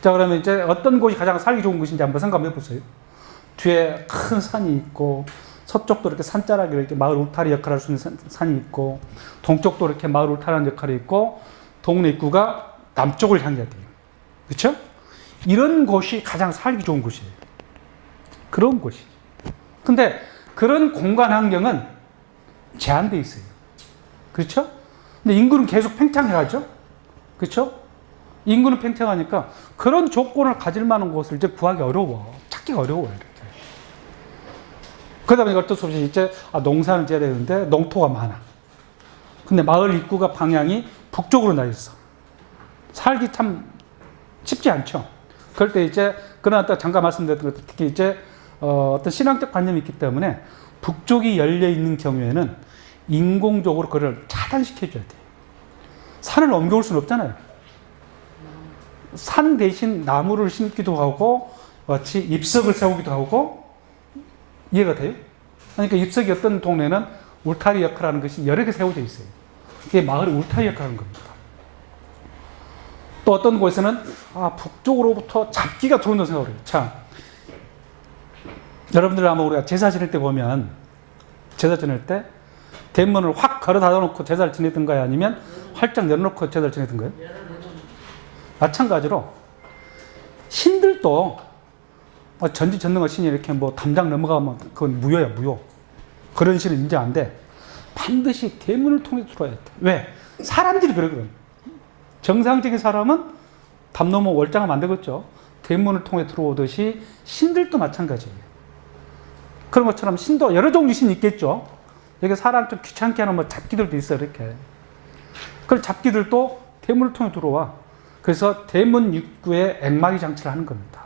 자, 그러면 이제 어떤 곳이 가장 살기 좋은 곳인지 한번 생각해 보세요. 뒤에 큰 산이 있고, 서쪽도 이렇게 산자락이 이렇게 마을 울타리 역할을 할 수 있는 산이 있고, 동쪽도 이렇게 마을 울타리하는 역할이 있고, 동네 입구가 남쪽을 향해야 돼요. 그렇죠? 이런 곳이 가장 살기 좋은 곳이에요. 그런 곳이. 근데 그런 공간 환경은 제한되어 있어요. 그렇죠? 근데 인구는 계속 팽창해가죠? 그렇죠? 인구는 팽창하니까 그런 조건을 가질 만한 곳을 이제 구하기 어려워. 찾기가 어려워요. 이렇게. 그러다 보니까 어쩔 수 없이 이제 농사를 지어야 되는데 농토가 많아. 근데 마을 입구가 방향이 북쪽으로 나 있어. 살기 참 쉽지 않죠. 그럴 때 이제, 그러나 또 잠깐 말씀드렸던 것, 특히 이제 어떤 신앙적 관념이 있기 때문에 북쪽이 열려 있는 경우에는 인공적으로 그걸 차단시켜줘야 돼요. 산을 옮겨올 수는 없잖아요. 산 대신 나무를 심기도 하고, 마치 ip석을 세우기도 하고, 이해가 돼요? 그러니까 ip석이 어떤 동네는 울타리 역할하는 것이 여러 개 세워져 있어요. 이게 마을의 울타리 역할하는 겁니다. 또 어떤 곳에는 북쪽으로부터 잡기가 들어온다고 생각을 해요. 자, 여러분들 아마 우리가 제사 지낼 때 보면, 제사 지낼 때 대문을 확 걸어 닫아놓고 제사를 지내든가요? 아니면 활짝 열어놓고 제사를 지내든가요? 마찬가지로 신들도 전지전능한 신이 이렇게 뭐 담장 넘어가면 그건 무효야, 무효. 그런 신은 인정 안 돼. 반드시 대문을 통해 들어야 돼. 왜? 사람들이 그러거든. 정상적인 사람은 담 넘어 월장하면 안 되겠죠. 대문을 통해 들어오듯이 신들도 마찬가지예요. 그런 것처럼 신도 여러 종류 신이 있겠죠. 여기 사람 좀 귀찮게 하는 뭐 잡기들도 있어요, 이렇게. 그 잡기들도 대문을 통해 들어와. 그래서 대문 입구에 앵마기 장치를 하는 겁니다.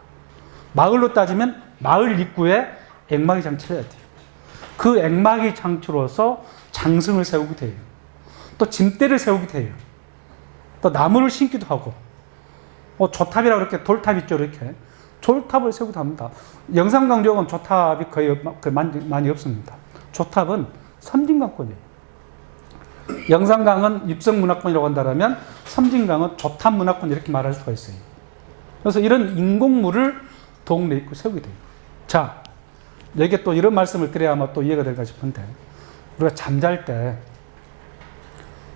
마을로 따지면 마을 입구에 앵마기 장치를 해야 돼요. 그 앵마기 장치로서 장승을 세우게 돼요. 또 짐대를 세우게 돼요. 또 나무를 심기도 하고, 조탑이라고 이렇게 돌탑 있죠, 이렇게. 조탑을 세우기도 합니다. 영산강역은 조탑이 거의 많이 없습니다. 조탑은 섬진강권이에요. 영산강은 입성문화권이라고 한다면 섬진강은 조탑 문화권 이렇게 말할 수가 있어요. 그래서 이런 인공물을 동네 입구 세우게 돼요. 자, 여기에 또 이런 말씀을 드려야 아마 또 이해가 될까 싶은데, 우리가 잠잘 때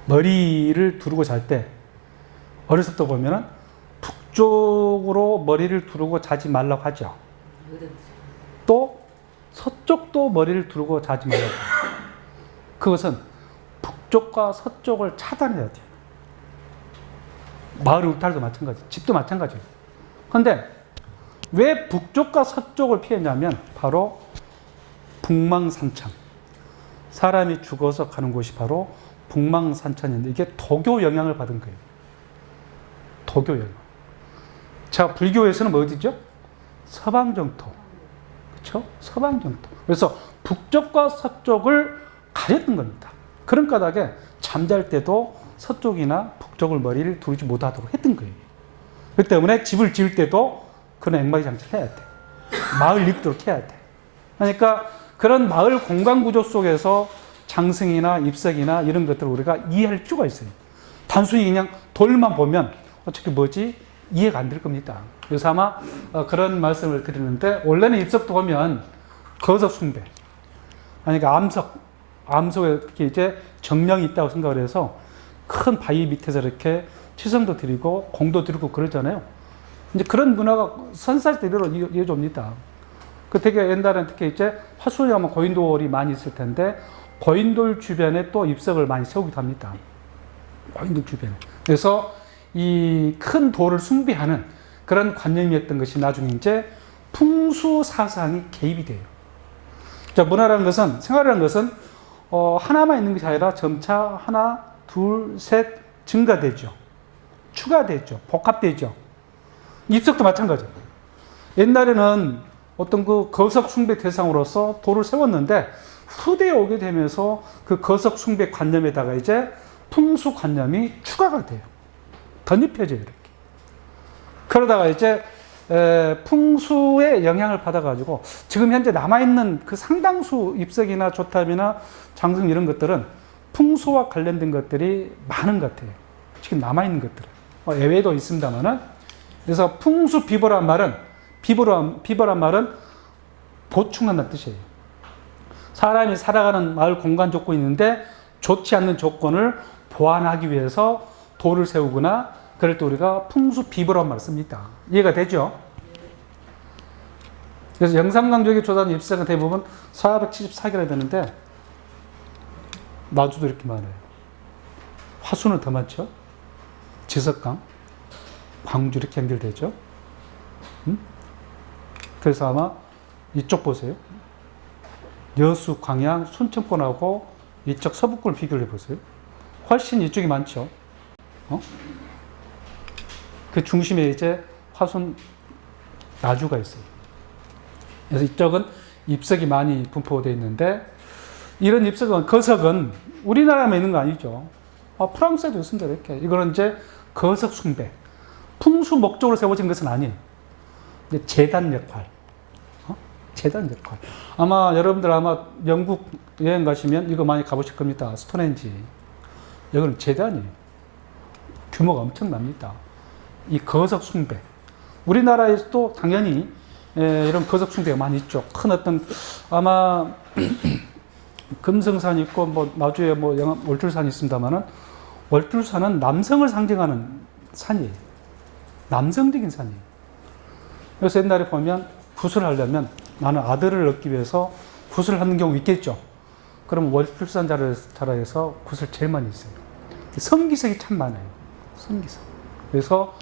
머리를 두르고 잘 때 어렸을 때 보면은 북쪽으로 머리를 두르고 자지 말라고 하죠. 또 서쪽도 머리를 두르고 자지 말라고 해요. 그것은 북쪽과 서쪽을 차단해야 돼요. 마을 울타리도 마찬가지, 집도 마찬가지예요. 그런데 왜 북쪽과 서쪽을 피했냐면 바로 북망산천. 사람이 죽어서 가는 곳이 바로 북망산천인데 이게 도교 영향을 받은 거예요. 도교 영향. 자, 불교에서는 뭐 어디죠? 서방정토. 그렇죠? 서방정토. 그래서 북쪽과 서쪽을 가렸던 겁니다. 그런 까닭에 잠잘 때도 서쪽이나 북쪽을 머리를 두르지 못하도록 했던 거예요. 그렇기 때문에 집을 지을 때도 그런 앵마기 장치를 해야 돼. 마을 입도록 해야 돼. 그러니까 그런 마을 공간 구조 속에서 장승이나 입석이나 이런 것들을 우리가 이해할 필요가 있어요. 단순히 그냥 돌만 보면 어떻게 뭐지? 이해가 안 될 겁니다. 그래서 아마 그런 말씀을 드리는데, 원래는 입석도 보면 거석 숭배, 그러니까 암석에 특히 이제 정령이 있다고 생각을 해서 큰 바위 밑에서 이렇게 치성도 드리고 공도 드리고 그러잖아요. 이제 그런 문화가 선살대로 이어집니다. 그 되게 옛날에는 특히 이제 화순에 가면 고인돌이 많이 있을 텐데, 고인돌 주변에 또 입석을 많이 세우기도 합니다. 고인돌 주변에. 그래서 이 큰 돌을 숭배하는 그런 관념이었던 것이 나중에 이제 풍수 사상이 개입이 돼요. 자, 문화라는 것은, 생활이라는 것은 하나만 있는 것이 아니라 점차 하나, 둘, 셋 증가되죠. 추가되죠. 복합되죠. 입석도 마찬가지예요. 옛날에는 어떤 그 거석 숭배 대상으로서 돌을 세웠는데, 후대에 오게 되면서 그 거석 숭배 관념에다가 이제 풍수 관념이 추가가 돼요. 덧입혀져요, 이렇게. 그러다가 이제 풍수의 영향을 받아가지고 지금 현재 남아있는 그 상당수 입석이나 조탑이나 장승 이런 것들은 풍수와 관련된 것들이 많은 것 같아요. 지금 남아있는 것들은. 예외도 있습니다만은 그래서 풍수비보란 말은 비보란 말은 보충한다는 뜻이에요. 사람이 살아가는 마을 공간 조건이 있는데 좋지 않는 조건을 보완하기 위해서 돌을 세우거나 그럴 때 우리가 풍수비보란 말을 씁니다. 이해가 되죠? 그래서 영산강조기 조단 입사가 대부분 474개나 되는데 나주도 이렇게 많아요. 화수는 더 많죠? 지석강, 광주 이렇게 연결되죠? 그래서 아마 이쪽 보세요. 여수, 광양, 순천권하고 이쪽 서북권을 비교를 해보세요. 훨씬 이쪽이 많죠? 그 중심에 이제 화순, 나주가 있어요. 그래서 이쪽은 잎석이 많이 분포되어 있는데 이런 잎석은, 거석은 우리나라만 있는 거 아니죠. 프랑스에도 있습니다. 이렇게. 이거는 이제 거석 숭배. 풍수 목적으로 세워진 것은 아니에요. 이제 재단 역할. 재단 역할. 아마 여러분들 영국 여행 가시면 이거 많이 가보실 겁니다. 스톤헨지. 여기는 재단이에요. 규모가 엄청납니다. 이 거석 숭배. 우리나라에서도 당연히 이런 거석 숭배가 많이 있죠. 큰 어떤 아마 금성산 있고 뭐 나주에 뭐 월출산이 있습니다만은 월출산은 남성을 상징하는 산이에요. 남성적인 산이에요. 그래서 옛날에 보면 굿을 하려면 나는 아들을 얻기 위해서 굿을 하는 경우 있겠죠. 그럼 월출산 자라에서 굿을 제일 많이 써요. 성기석이 참 많아요. 성기석. 그래서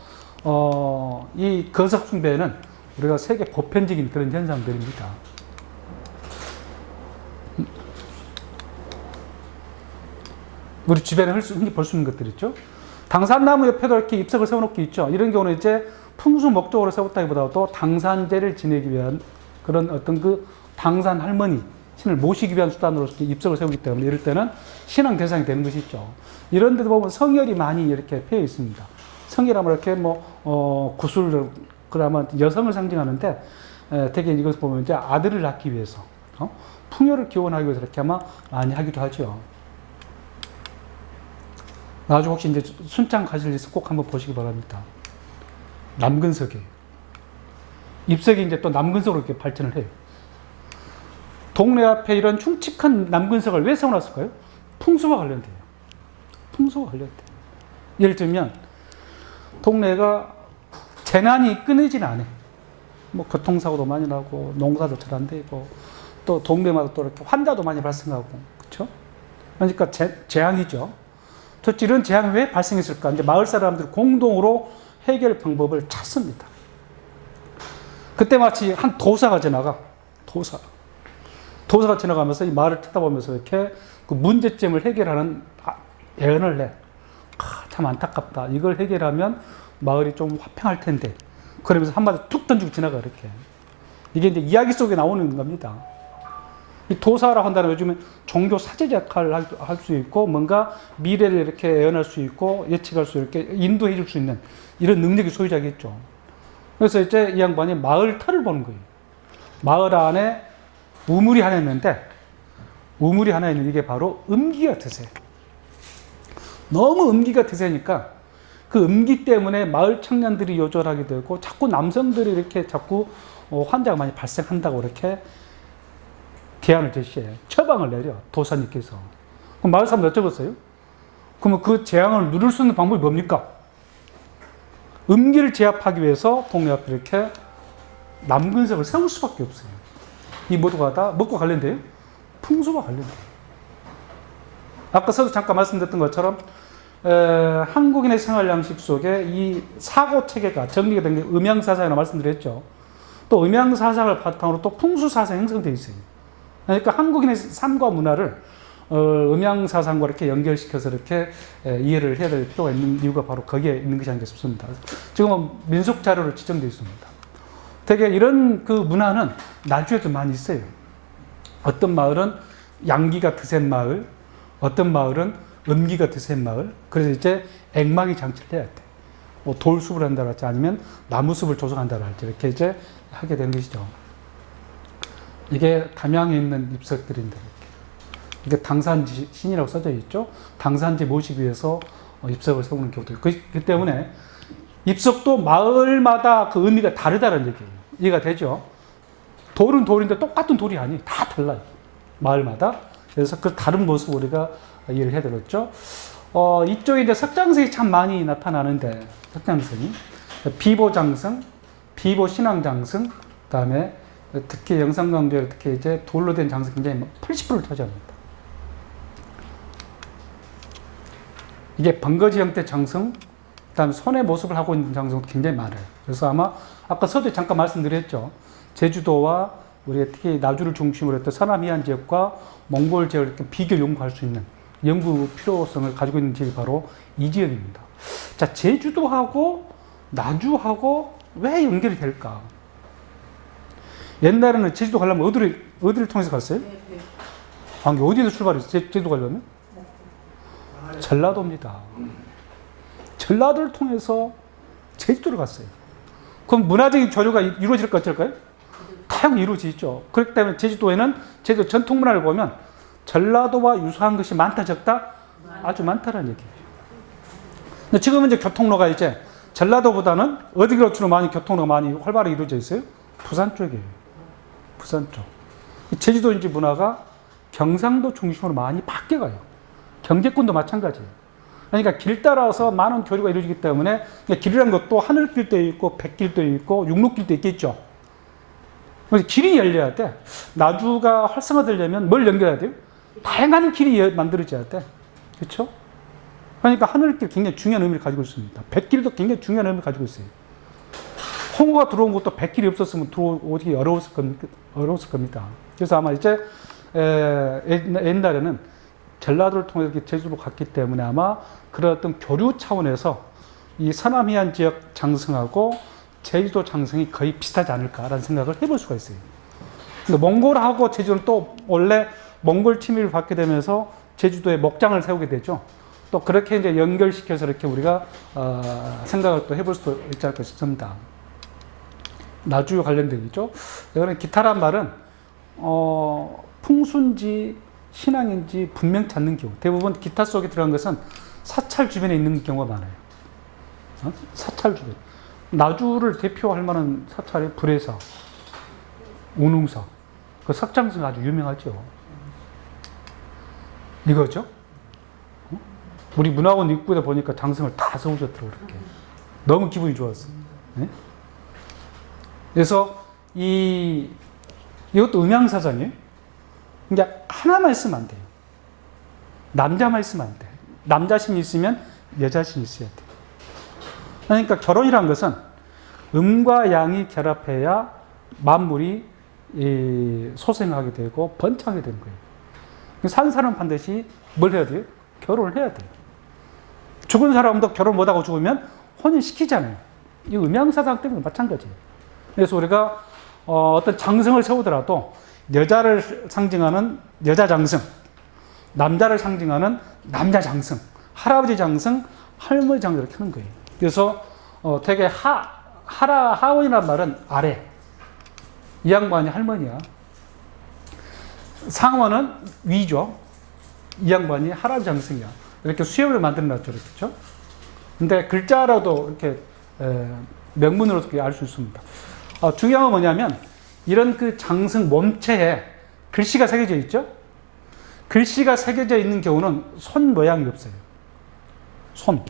이 거석 숭배는 우리가 세계 보편적인 그런 현상들입니다. 우리 주변에 흔히 볼 수 있는 것들 있죠. 당산나무 옆에도 이렇게 잎석을 세워놓기 있죠. 이런 경우는 이제 풍수 목적으로 세웠다기보다도 당산제를 지내기 위한 그런 어떤 그 당산 할머니, 신을 모시기 위한 수단으로 잎석을 세우기 때문에 이럴 때는 신앙 대상이 되는 것이 있죠. 이런 데도 보면 성열이 많이 이렇게 패여 있습니다. 성이라면 이렇게 구슬, 그러면 여성을 상징하는데, 되게 이것을 보면 이제 아들을 낳기 위해서, 풍요를 기원하기 위해서 이렇게 아마 많이 하기도 하죠. 나중에 혹시 이제 순창 가실 일 있으면 꼭 한번 보시기 바랍니다. 남근석이에요. 잎석이 이제 또 남근석으로 이렇게 발전을 해요. 동네 앞에 이런 흉측한 남근석을 왜 세워놨을까요? 풍수와 관련돼요. 풍수와 관련돼요. 예를 들면, 동네가 재난이 끊이지는 않아요. 뭐, 교통사고도 많이 나고, 농사도 잘 안 되고, 또 동네마다 또 이렇게 환자도 많이 발생하고, 그쵸? 그러니까 재앙이죠. 도대체 이런 재앙이 왜 발생했을까? 이제 마을 사람들 공동으로 해결 방법을 찾습니다. 그때 마치 한 도사가 지나가. 도사가 지나가면서 이 마을을 쳐다보면서 이렇게 그 문제점을 해결하는 예언을 내. 참 안타깝다. 이걸 해결하면 마을이 좀 화평할 텐데. 그러면서 한마디 툭 던지고 지나가, 이렇게. 이게 이제 이야기 속에 나오는 겁니다. 이 도사라고 한다면 요즘에 종교 사제 역할을 할 수 있고, 뭔가 미래를 이렇게 예언할 수 있고, 예측할 수 이렇게 인도해 줄 수 있는 이런 능력이 소유자겠죠. 그래서 이제 이 양반이 마을 터를 보는 거예요. 마을 안에 우물이 하나 있는데, 우물이 하나 있는 이게 바로 음기가 드세요. 너무 음기가 드세니까 그 음기 때문에 마을 청년들이 요절하게 되고, 자꾸 남성들이 이렇게 자꾸 환자가 많이 발생한다고 이렇게 대안을 제시해요. 처방을 내려, 도사님께서. 그럼 마을 사람들 여쭤봤어요. 그러면 그 재앙을 누를 수 있는 방법이 뭡니까? 음기를 제압하기 위해서 동네 앞에 이렇게 남근석을 세울 수밖에 없어요. 이 모두가 다 뭐과 관련돼요? 풍수와 관련돼요. 아까 서도 잠깐 말씀드렸던 것처럼 한국인의 생활 양식 속에 이 사고 체계가 정리가 된 게 음양사상이라고 말씀드렸죠. 또 음양사상을 바탕으로 또 풍수사상이 형성되어 있어요. 그러니까 한국인의 삶과 문화를 음양사상과 이렇게 연결시켜서 이렇게 이해를 해야 될 필요가 있는 이유가 바로 거기에 있는 것이 아닌가 싶습니다. 지금은 민속 자료로 지정되어 있습니다. 되게 이런 그 문화는 나주에도 많이 있어요. 어떤 마을은 양기가 드센 마을, 어떤 마을은 음기가 드센 마을. 그래서 이제 앵망이 장치를 해야 돼. 뭐 돌숲을 한다랄지 아니면 나무숲을 조성한다랄지 이렇게 이제 하게 되는 것이죠. 이게 담양에 있는 잎석들인데 이게 당산지 신이라고 써져 있죠. 당산지 모시기 위해서 잎석을 세우는 경우도 있고, 그 때문에 입석도 마을마다 그 의미가 다르다는 얘기예요. 이해가 되죠? 돌은 돌인데 똑같은 돌이 아니에요. 다 달라요. 마을마다. 그래서 그 다른 모습 우리가 이해를 해야 되겠죠. 이쪽에 이제 석장성이 참 많이 나타나는데, 석장성이. 비보장성, 비보신앙장성, 그 다음에 특히 영산강조에 특히 이제 돌로 된 장성 굉장히 80%를 차지합니다. 이게 번거지 형태 장성, 그다음 손의 모습을 하고 있는 장성도 굉장히 많아요. 그래서 아마 아까 서두에 잠깐 말씀드렸죠. 제주도와 우리 특히 나주를 중심으로 했던 서남 해안 지역과 몽골 지역을 이렇게 비교 연구할 수 있는 연구 필요성을 가지고 있는 지역이 바로 이 지역입니다. 자, 제주도하고 나주하고 왜 연결이 될까? 옛날에는 제주도 가려면 어디를 통해서 갔어요? 어디서 출발했어요? 제주도 가려면? 전라도입니다. 전라도를 통해서 제주도를 갔어요. 그럼 문화적인 교류가 이루어질 것 같을까요? 다양히 이루어지죠. 그렇기 때문에 제주도에는 제주도 전통 문화를 보면 전라도와 유사한 것이 많다 적다? 아주 많다는 얘기예요. 근데 지금은 이제 교통로가 이제 전라도보다는 어디로 주로 많이 교통로가 많이 활발하게 이루어져 있어요? 부산 쪽이에요. 부산 쪽. 제주도 이제 문화가 경상도 중심으로 많이 바뀌어가요. 경제권도 마찬가지예요. 그러니까 길 따라서 많은 교류가 이루어지기 때문에 길이라는 것도 하늘길도 있고 백길도 있고 육로길도 있겠죠. 그래서 길이 열려야 돼. 나주가 활성화되려면 뭘 연결해야 돼요? 다양한 길이 만들어져야 돼. 그렇죠? 그러니까 하늘길 굉장히 중요한 의미를 가지고 있습니다. 백길도 굉장히 중요한 의미를 가지고 있어요. 홍어가 들어온 것도 백길이 없었으면 들어오기 어려웠을 겁니다. 그래서 아마 이제 옛날에는 전라도를 통해서 제주도로 갔기 때문에 아마 그런 어떤 교류 차원에서 이 서남 해안 지역 장성하고 제주도 장성이 거의 비슷하지 않을까라는 생각을 해볼 수가 있어요. 근데 몽골하고 제주도는 또 원래 몽골 침입을 받게 되면서 제주도에 목장을 세우게 되죠. 또 그렇게 이제 연결시켜서 이렇게 우리가 생각을 또 해볼 수도 있지 않을까 싶습니다. 나주 관련된 얘기죠. 이거는 기타란 말은 풍수인지 신앙인지 분명 찾는 경우. 대부분 기타 속에 들어간 것은 사찰 주변에 있는 경우가 많아요. 사찰 주변. 나주를 대표할 만한 사찰이 불회사, 운흥사, 그 석장성 아주 유명하죠. 이거죠. 우리 문화원 입구에 보니까 장성을 다 세우셨더라고요. 이렇게. 너무 기분이 좋았어요. 네? 그래서 이것도 음양사상이에요. 그러니까 하나만 있으면 안 돼요. 남자만 있으면 안 돼. 남자신이 있으면 여자신이 있어야 돼. 그러니까 결혼이란 것은 음과 양이 결합해야 만물이 소생하게 되고 번창하게 되는 거예요. 산 사람은 반드시 뭘 해야 돼요? 결혼을 해야 돼요. 죽은 사람도 결혼 못하고 죽으면 혼인시키잖아요. 이 음양사상 때문에 마찬가지예요. 그래서 우리가 어떤 장성을 세우더라도 여자를 상징하는 여자 장성, 남자를 상징하는 남자 장성, 할아버지 장성, 할머니 장성 이렇게 하는 거예요. 그래서 되게 하원이란 말은 아래. 이 양반이 할머니야. 상원은 위죠. 이 양반이 할아버지 장성이야. 이렇게 수염을 만들어 놨죠. 그렇죠? 근데 글자라도 이렇게 명문으로 어떻게 알 수 있습니다. 중요한 건 뭐냐면 이런 그 장성 몸체에 글씨가 새겨져 있죠? 글씨가 새겨져 있는 경우는 손 모양이 없어요. 손.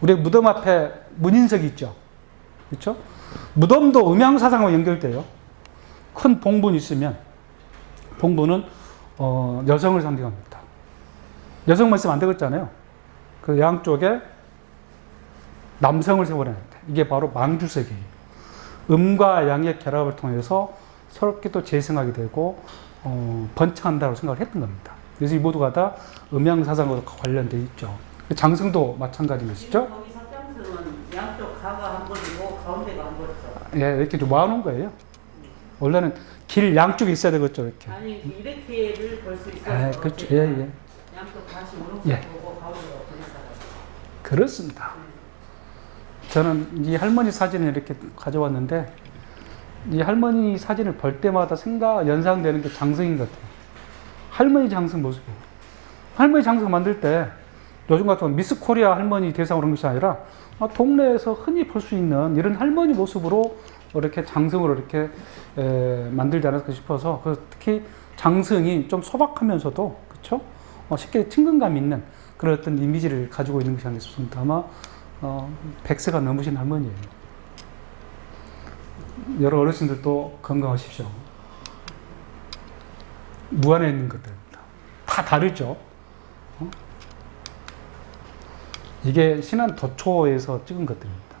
우리 무덤 앞에 문인석이 있죠? 그렇죠? 무덤도 음양사상과 연결돼요. 큰 봉분이 있으면 봉분은 여성을 상징합니다. 여성만 있으면 안 되겠잖아요. 그 양쪽에 남성을 세워놔야 돼. 이게 바로 망주석이에요. 음과 양의 결합을 통해서 새롭게 또 재생하게 되고 번창한다고 생각을 했던 겁니다. 그래서 이 모두가 다 음양사상과 관련되어 있죠. 장성도 마찬가지 것이죠. 거기 석장성은 양쪽 가가 한 번이고 가운데가 한 번이죠. 예, 이렇게 좀 모아놓은 거예요. 원래는 길 양쪽에 있어야 되겠죠, 이렇게. 아니 이렇게를 볼 수 있어서. 예, 그렇죠. 예, 예. 양쪽 다시 예. 오른쪽 보고 가운데가 보냈다가. 그렇습니다. 저는 이 할머니 사진을 이렇게 가져왔는데 이 할머니 사진을 볼 때마다 연상되는 게 장성인 것 같아요. 할머니 장성 모습이에요. 할머니 장성 만들 때 요즘 같은 미스 코리아 할머니 대상으로 한 것이 아니라 동네에서 흔히 볼 수 있는 이런 할머니 모습으로 이렇게 장승으로 이렇게 만들지 않았을까 싶어서 특히 장승이 좀 소박하면서도 그렇죠? 쉽게 친근감 있는 그런 어떤 이미지를 가지고 있는 것이 아닐까 싶습니다. 아마 100세가 넘으신 할머니예요. 여러 어르신들도 건강하십시오. 무안에 있는 것들입니다. 다 다르죠. 이게 신안 도초에서 찍은 것들입니다.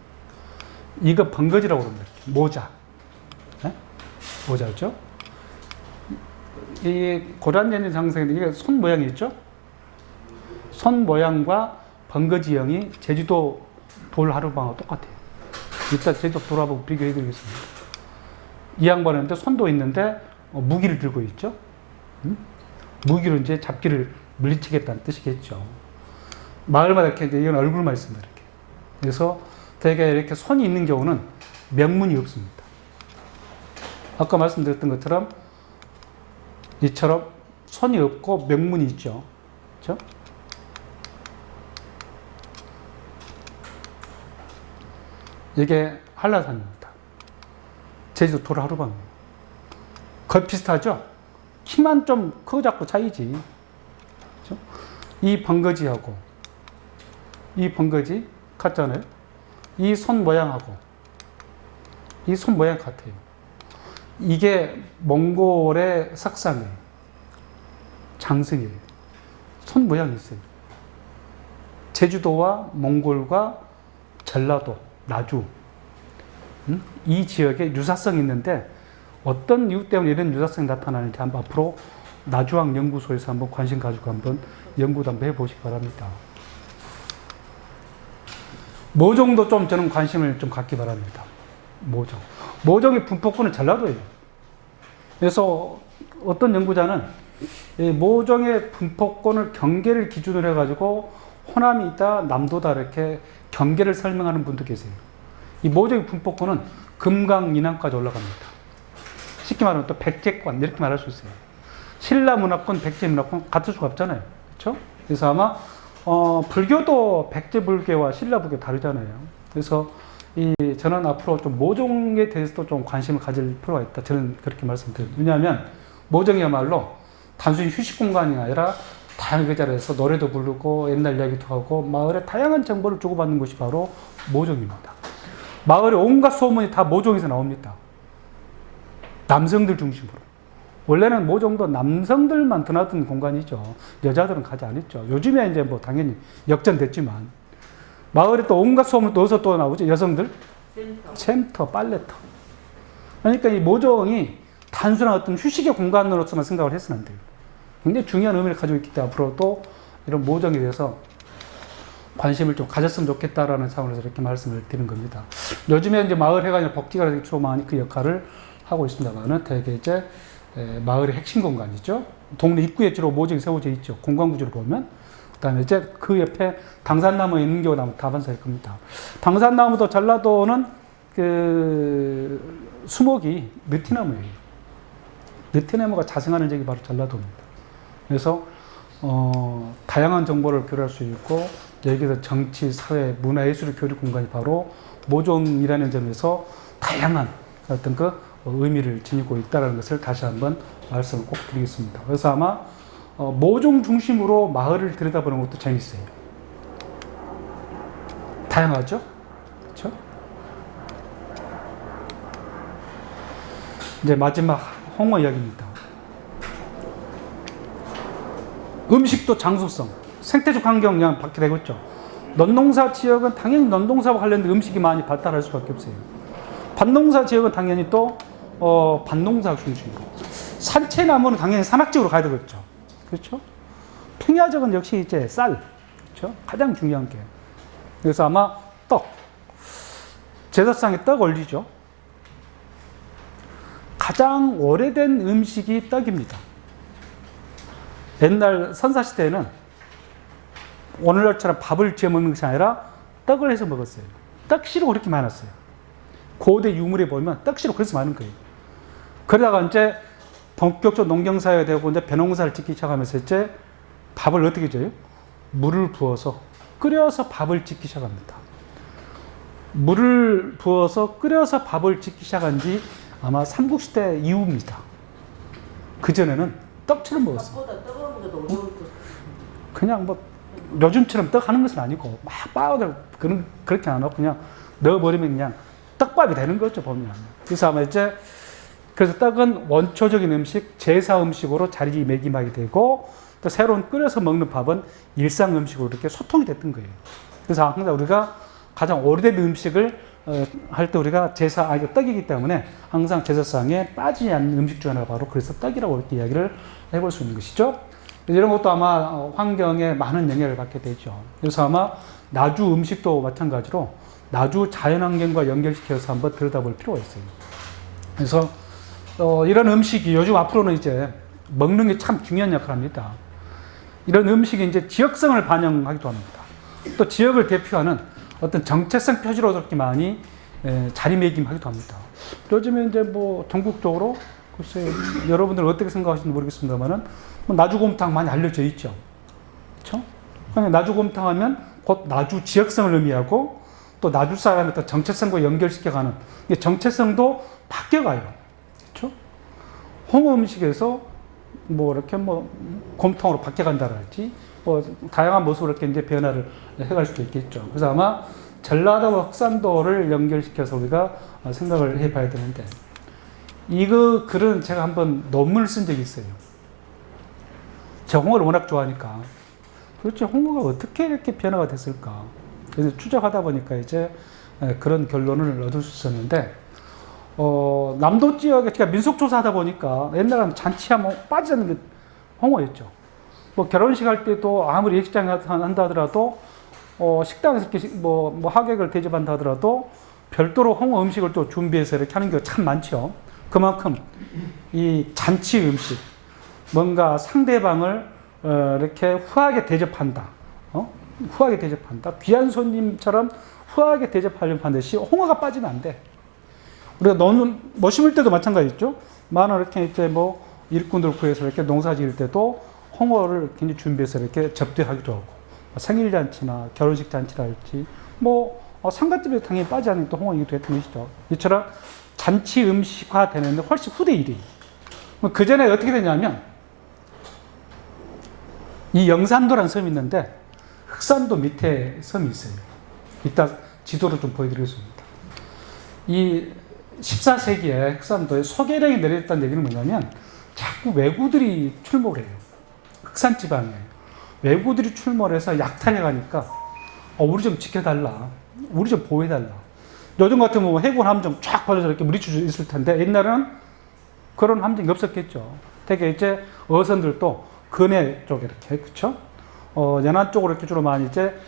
이거 번거지라고 합니다. 모자. 네? 모자죠. 이 고란연인 장성인데 이게 손 모양이 있죠? 손 모양과 번거지형이 제주도 돌하루방하고 똑같아요. 이따 제주도 돌하루방 비교해 드리겠습니다. 이 양반은 손도 있는데 무기를 들고 있죠? 무기로 이제 잡기를 물리치겠다는 뜻이겠죠. 마을마다 이렇게 이건 얼굴만 있습니다. 이렇게. 그래서 되게 이렇게 손이 있는 경우는 명문이 없습니다. 아까 말씀드렸던 것처럼 이처럼 손이 없고 명문이 있죠. 그렇죠? 이게 한라산입니다. 제주도 돌하루방이에요. 거의 비슷하죠? 키만 좀 크고 작고 차이지. 그렇죠? 이 번거지하고 이 번거지 같잖아요. 이 손 모양하고 이 손 모양 같아요. 이게 몽골의 석상이에요. 장승이에요. 손 모양이 있어요. 제주도와 몽골과 전라도, 나주 이 지역에 유사성이 있는데 어떤 이유 때문에 이런 유사성이 나타나는지 한번 앞으로 나주학 연구소에서 한번 관심 가지고 한번 연구도 한번 해보시기 바랍니다. 모종도 좀 저는 관심을 좀 갖기 바랍니다. 모종. 모종의 분포권은 전라도예요. 그래서 어떤 연구자는 이 모종의 분포권을 경계를 기준으로 해가지고 호남이 있다, 남도다 이렇게 경계를 설명하는 분도 계세요. 이 모종의 분포권은 금강 인왕까지 올라갑니다. 쉽게 말하면 또 백제권 이렇게 말할 수 있어요. 신라 문화권, 백제 문화권 같을 수가 없잖아요. 그렇죠? 그래서 아마 불교도 백제 불교와 신라 불교 다르잖아요. 그래서 저는 앞으로 좀 모종에 대해서도 좀 관심을 가질 필요가 있다. 저는 그렇게 말씀드립니다. 왜냐하면 모종이야말로 단순히 휴식 공간이 아니라 다양한 자리에서 노래도 부르고 옛날 이야기도 하고 마을에 다양한 정보를 주고받는 것이 바로 모종입니다. 마을의 온갖 소문이 다 모종에서 나옵니다. 남성들 중심으로. 원래는 모종도 남성들만 드나드는 공간이죠. 여자들은 가지 않았죠. 요즘에 이제 뭐 당연히 역전됐지만 마을에 또 온갖 소문 또 어디서 또 나오죠? 여성들? 샘터, 빨래터. 그러니까 이 모종이 단순한 어떤 휴식의 공간으로서만 생각을 해서는 안 돼요. 굉장히 중요한 의미를 가지고 있기 때문에 앞으로도 이런 모종에 대해서 관심을 좀 가졌으면 좋겠다라는 차원에서 이렇게 말씀을 드리는 겁니다. 요즘에 이제 마을회관이나 복지관이 주로 많이 그 역할을 하고 있습니다만은 되게 이제 마을의 핵심 공간이죠. 동네 입구에 주로 모종이 세워져 있죠. 공간구조를 보면. 그 다음에 이제 그 옆에 당산나무 있는 경우는 다반사일 겁니다. 당산나무도 전라도는 그 수목이 느티나무예요. 느티나무가 자생하는 지역이 바로 전라도입니다. 그래서 다양한 정보를 교류할 수 있고 여기서 정치, 사회, 문화, 예술의 교류 공간이 바로 모종이라는 점에서 다양한 어떤 그 의미를 지니고 있다는 것을 다시 한번 말씀을 꼭 드리겠습니다. 그래서 아마 모종 중심으로 마을을 들여다보는 것도 재밌어요. 다양하죠? 그렇죠? 이제 마지막 홍어 이야기입니다. 음식도 장소성, 생태적 환경 영향 받게 되고 있죠. 논농사 지역은 당연히 논농사와 관련된 음식이 많이 발달할 수밖에 없어요. 밭농사 지역은 당연히 또 밭농사 중심으로. 산채나무는 당연히 산악지역으로 가야 되겠죠. 그렇죠? 평야적은 역시 이제 쌀, 그렇죠? 가장 중요한 게. 그래서 아마 떡, 제사상에 떡 올리죠. 가장 오래된 음식이 떡입니다. 옛날 선사시대에는 오늘날처럼 밥을 지어 먹는 것이 아니라 떡을 해서 먹었어요. 떡시로 그렇게 많았어요. 고대 유물에 보면 떡시로 그래서 많은 거예요. 그러다가 이제 본격적으로 농경사회가 되고 이제 벼농사를 짓기 시작하면서 이제 밥을 어떻게 줘요? 물을 부어서 끓여서 밥을 짓기 시작합니다. 물을 부어서 끓여서 밥을 짓기 시작한 지 아마 삼국시대 이후입니다. 그전에는 떡처럼 먹었어요. 밥보다 뜨거운 게더 어려울 것 그냥 뭐 요즘처럼 떡 하는 것은 아니고 막 빻아서 그렇게 안 하고 그냥 넣어버리면 그냥 떡밥이 되는 거죠, 보면. 그래서 아마 이제 그래서 떡은 원초적인 음식, 제사 음식으로 자리매김하게 되고 또 새로운 끓여서 먹는 밥은 일상 음식으로 이렇게 소통이 됐던 거예요. 그래서 항상 우리가 가장 오래된 음식을 할 때 우리가 이거 떡이기 때문에 항상 제사상에 빠지지 않는 음식 중 하나가 바로 그래서 떡이라고 이렇게 이야기를 해볼 수 있는 것이죠. 이런 것도 아마 환경에 많은 영향을 받게 되죠. 그래서 아마 나주 음식도 마찬가지로 나주 자연환경과 연결시켜서 한번 들여다볼 필요가 있어요. 그래서 이런 음식이 요즘 앞으로는 이제 먹는 게 참 중요한 역할을 합니다. 이런 음식이 이제 지역성을 반영하기도 합니다. 또 지역을 대표하는 어떤 정체성 표시로 그렇게 많이 자리매김하기도 합니다. 요즘에 이제 뭐 전국적으로 글쎄 여러분들 어떻게 생각하시는지 모르겠습니다만은 나주곰탕 많이 알려져 있죠. 그렇죠? 그냥 나주곰탕 하면 곧 나주 지역성을 의미하고 또 나주 사람의 또 정체성과 연결시켜가는 정체성도 바뀌어가요. 그렇죠? 홍어 음식에서 뭐 이렇게 뭐 곰탕으로 바뀌어간다랄지 뭐 다양한 모습으로 이렇게 이제 변화를 해갈 수도 있겠죠. 그래서 아마 전라도와 흑산도를 연결시켜서 우리가 생각을 해봐야 되는데 이거 글은 제가 한번 논문을 쓴 적이 있어요. 제가 홍어를 워낙 좋아하니까 도대체 홍어가 어떻게 이렇게 변화가 됐을까? 그래서 추적하다 보니까 이제 그런 결론을 얻을 수 있었는데 남도 지역에 제가 민속조사하다 보니까 옛날에는 잔치하면 빠지지 않는 게 홍어였죠. 뭐 결혼식 할 때도 아무리 예식장 한다 하더라도 식당에서 이렇게 뭐 하객을 대접한다 하더라도 별도로 홍어 음식을 또 준비해서 이렇게 하는 경우가 참 많죠. 그만큼 이 잔치 음식, 뭔가 상대방을 이렇게 후하게 대접한다. 후하게 대접한다. 귀한 손님처럼 후하게 대접하려면 반드시 홍어가 빠지면 안 돼. 우리가 뭐 심을 때도 마찬가지죠. 많은 이렇게 이제 뭐 일꾼들 구해서 이렇게 농사 지을 때도 홍어를 굉장히 준비해서 이렇게 접대하기도 하고 생일 잔치나 결혼식 잔치랄지 뭐 상갓집에 당연히 빠지지 않는 또 홍어이기도 했던 것이죠. 이처럼 잔치 음식화 되는데 훨씬 후대 일이에요. 그 전에 어떻게 되냐면 이 영산도라는 섬이 있는데 흑산도 밑에 섬이 있어요. 이따 지도로 좀 보여드리겠습니다. 이 14세기에 흑산도에 소개령이 내렸다는 얘기는 뭐냐면 자꾸 왜구들이 출몰해요. 흑산 지방에 왜구들이 출몰해서 약탈해 가니까 우리 좀 지켜달라, 우리 좀 보호해달라. 요즘 같으면 뭐 해군 함정 쫙 벌어져 이렇게 무리쳐 있을 텐데 옛날에는 그런 함정이 없었겠죠. 되게 이제 어선들도 근해 쪽에 이렇게 그렇죠. 연안 쪽으로 이렇게 주로 많이 이제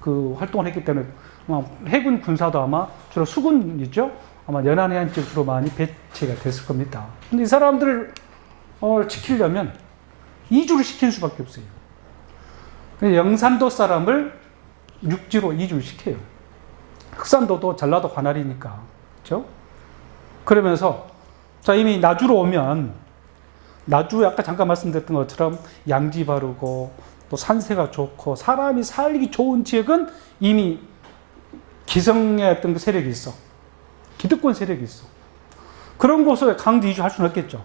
그 활동을 했기 때문에 해군 군사도 아마 주로 수군이죠. 아마 연안 해안 쪽 주로 많이 배치가 됐을 겁니다. 근데 이 사람들을 지키려면 이주를 시키는 수밖에 없어요. 영산도 사람을 육지로 이주를 시켜요. 흑산도도 전라도 관할이니까. 그렇죠? 그러면서 자 이미 나주로 오면 나주 아까 잠깐 말씀드렸던 것처럼 양지 바르고 또 산세가 좋고 사람이 살기 좋은 지역은 이미 기성의 어떤 그 세력이 있어. 기득권 세력이 있어. 그런 곳에 강제 이주할 수는 없겠죠.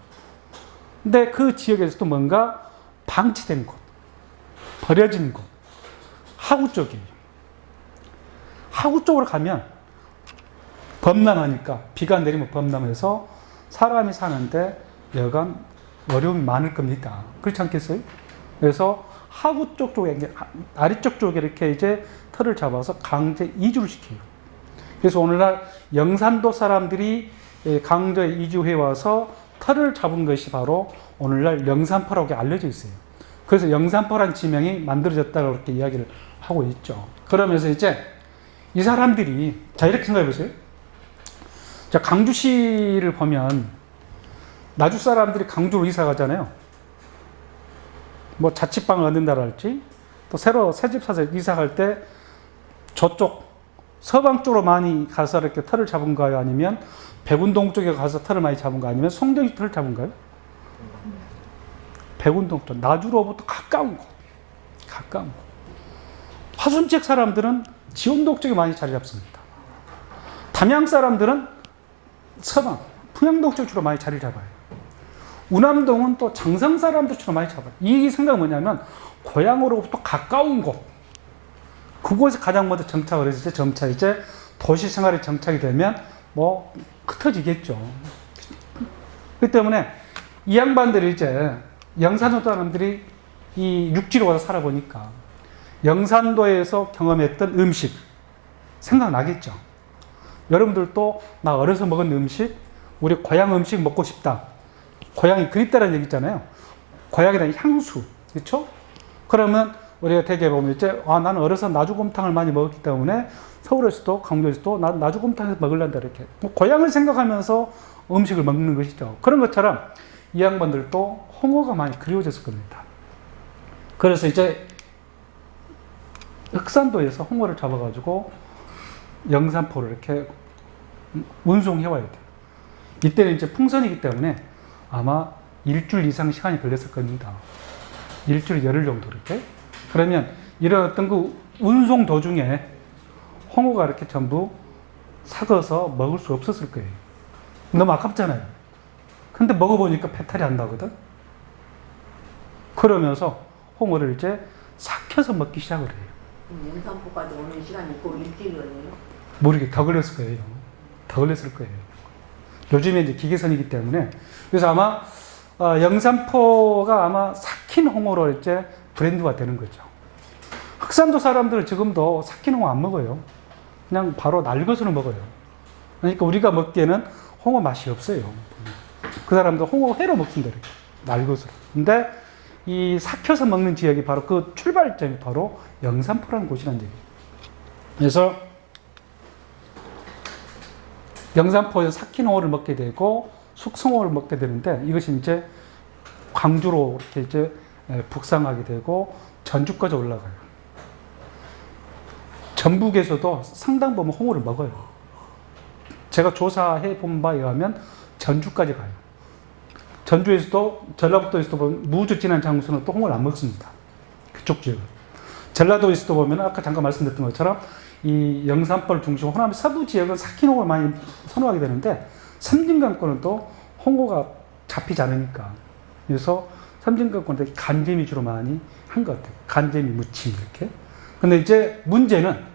근데 그 지역에서도 뭔가 방치된 곳, 버려진 곳, 하구 쪽이에요. 하구 쪽으로 가면 범람하니까 비가 내리면 범람해서 사람이 사는데 여간 어려움이 많을 겁니다. 그렇지 않겠어요? 그래서 하구 쪽에 아래쪽 쪽에 이렇게 이제 터를 잡아서 강제 이주를 시켜요. 그래서 오늘날 영산도 사람들이 강제 이주해 와서 터를 잡은 것이 바로 오늘날 영산포라고 알려져 있어요. 그래서 영산포란 지명이 만들어졌다고 그렇게 이야기를 하고 있죠. 그러면서 이제 이 사람들이 자 이렇게 생각해 보세요. 자 강주시를 보면 나주 사람들이 강주로 이사 가잖아요. 뭐 자취방을 얻는다랄지 또 새로 새집 사서 이사 갈 때 저쪽 서방 쪽으로 많이 가서 이렇게 터를 잡은가요? 아니면 백운동 쪽에 가서 터를 많이 잡은가? 아니면 송정시 터를 잡은가요? 백운동 쪽 나주로부터 가까운 곳, 가까운 곳. 화순 지역 사람들은 지원동 쪽에 많이 자리 잡습니다. 담양 사람들은 서방, 풍양동 쪽 주로 많이 자리를 잡아요. 운암동은 또 장성 사람들 주로 많이 잡아요. 이 생각은 뭐냐면 고향으로부터 가까운 곳, 그곳에 가장 먼저 정착을 해서 점차 이제 도시 생활에 정착이 되면 뭐 흩어지겠죠. 그렇기 때문에 이 양반들이 이제 영산도 사람들이 이 육지로 와서 살아보니까 영산도에서 경험했던 음식 생각나겠죠. 여러분들도 나 어려서 먹은 음식, 우리 고향 음식 먹고 싶다. 고향이 그립다라는 얘기 있잖아요. 고향에 대한 향수, 그렇죠? 그러면 우리가 대개 보면 이제 나는 어려서 나주곰탕을 많이 먹었기 때문에 서울에서도 강주에서도 나주곰탕에서 먹으려다 이렇게 고향을 생각하면서 음식을 먹는 것이죠. 그런 것처럼 이 양반들도 홍어가 많이 그리워졌을 겁니다. 그래서 이제 흑산도에서 홍어를 잡아가지고 영산포를 이렇게 운송해와야 돼요. 이때는 이제 풍선이기 때문에 아마 일주일 이상 시간이 걸렸을 겁니다. 일주일 열흘 정도 이렇게. 그러면 이런 어떤 그 운송 도중에 홍어가 이렇게 전부 삭아서 먹을 수 없었을 거예요. 너무 아깝잖아요. 근데 먹어보니까 배탈이 안 나거든. 그러면서 홍어를 이제 삭혀서 먹기 시작을 해요. 영산포까지 오는 시간이 꼭 일주일 걸려요? 모르게 더 걸렸을 거예요. 더 걸렸을 거예요. 요즘에 이제 기계선이기 때문에. 그래서 아마 영산포가 아마 삭힌 홍어로 이제 브랜드가 되는 거죠. 흑산도 사람들은 지금도 삭힌 홍어 안 먹어요. 그냥 바로 날것으로 먹어요. 그러니까 우리가 먹기에는 홍어 맛이 없어요. 그 사람들 홍어 회로 먹습니다. 이렇게. 날것으로. 근데 이 삭혀서 먹는 지역이 바로 그 출발점이 바로 영산포라는 곳이라는 얘기예요. 그래서 영산포에서 삭힌 홍어를 먹게 되고 숙성홍어를 먹게 되는데 이것이 이제 광주로 이렇게 이제 북상하게 되고 전주까지 올라가요. 전북에서도 상당 부분 홍어를 먹어요. 제가 조사해 본 바에 의하면 전주까지 가요. 전주에서도 전라북도에서도 보면 무주 지난 장소는 또 홍어를 안 먹습니다. 그쪽 지역은. 전라도에서도 보면 아까 잠깐 말씀드렸던 것처럼 이 영산포를 중심으로 호남 서부 지역은 삭힌 홍어를 많이 선호하게 되는데 섬진강권은 또 홍어가 잡히지 않으니까 그래서 섬진강권은 간재미 주로 많이 한 것 같아요. 간재미 무침 이렇게. 근데 이제 문제는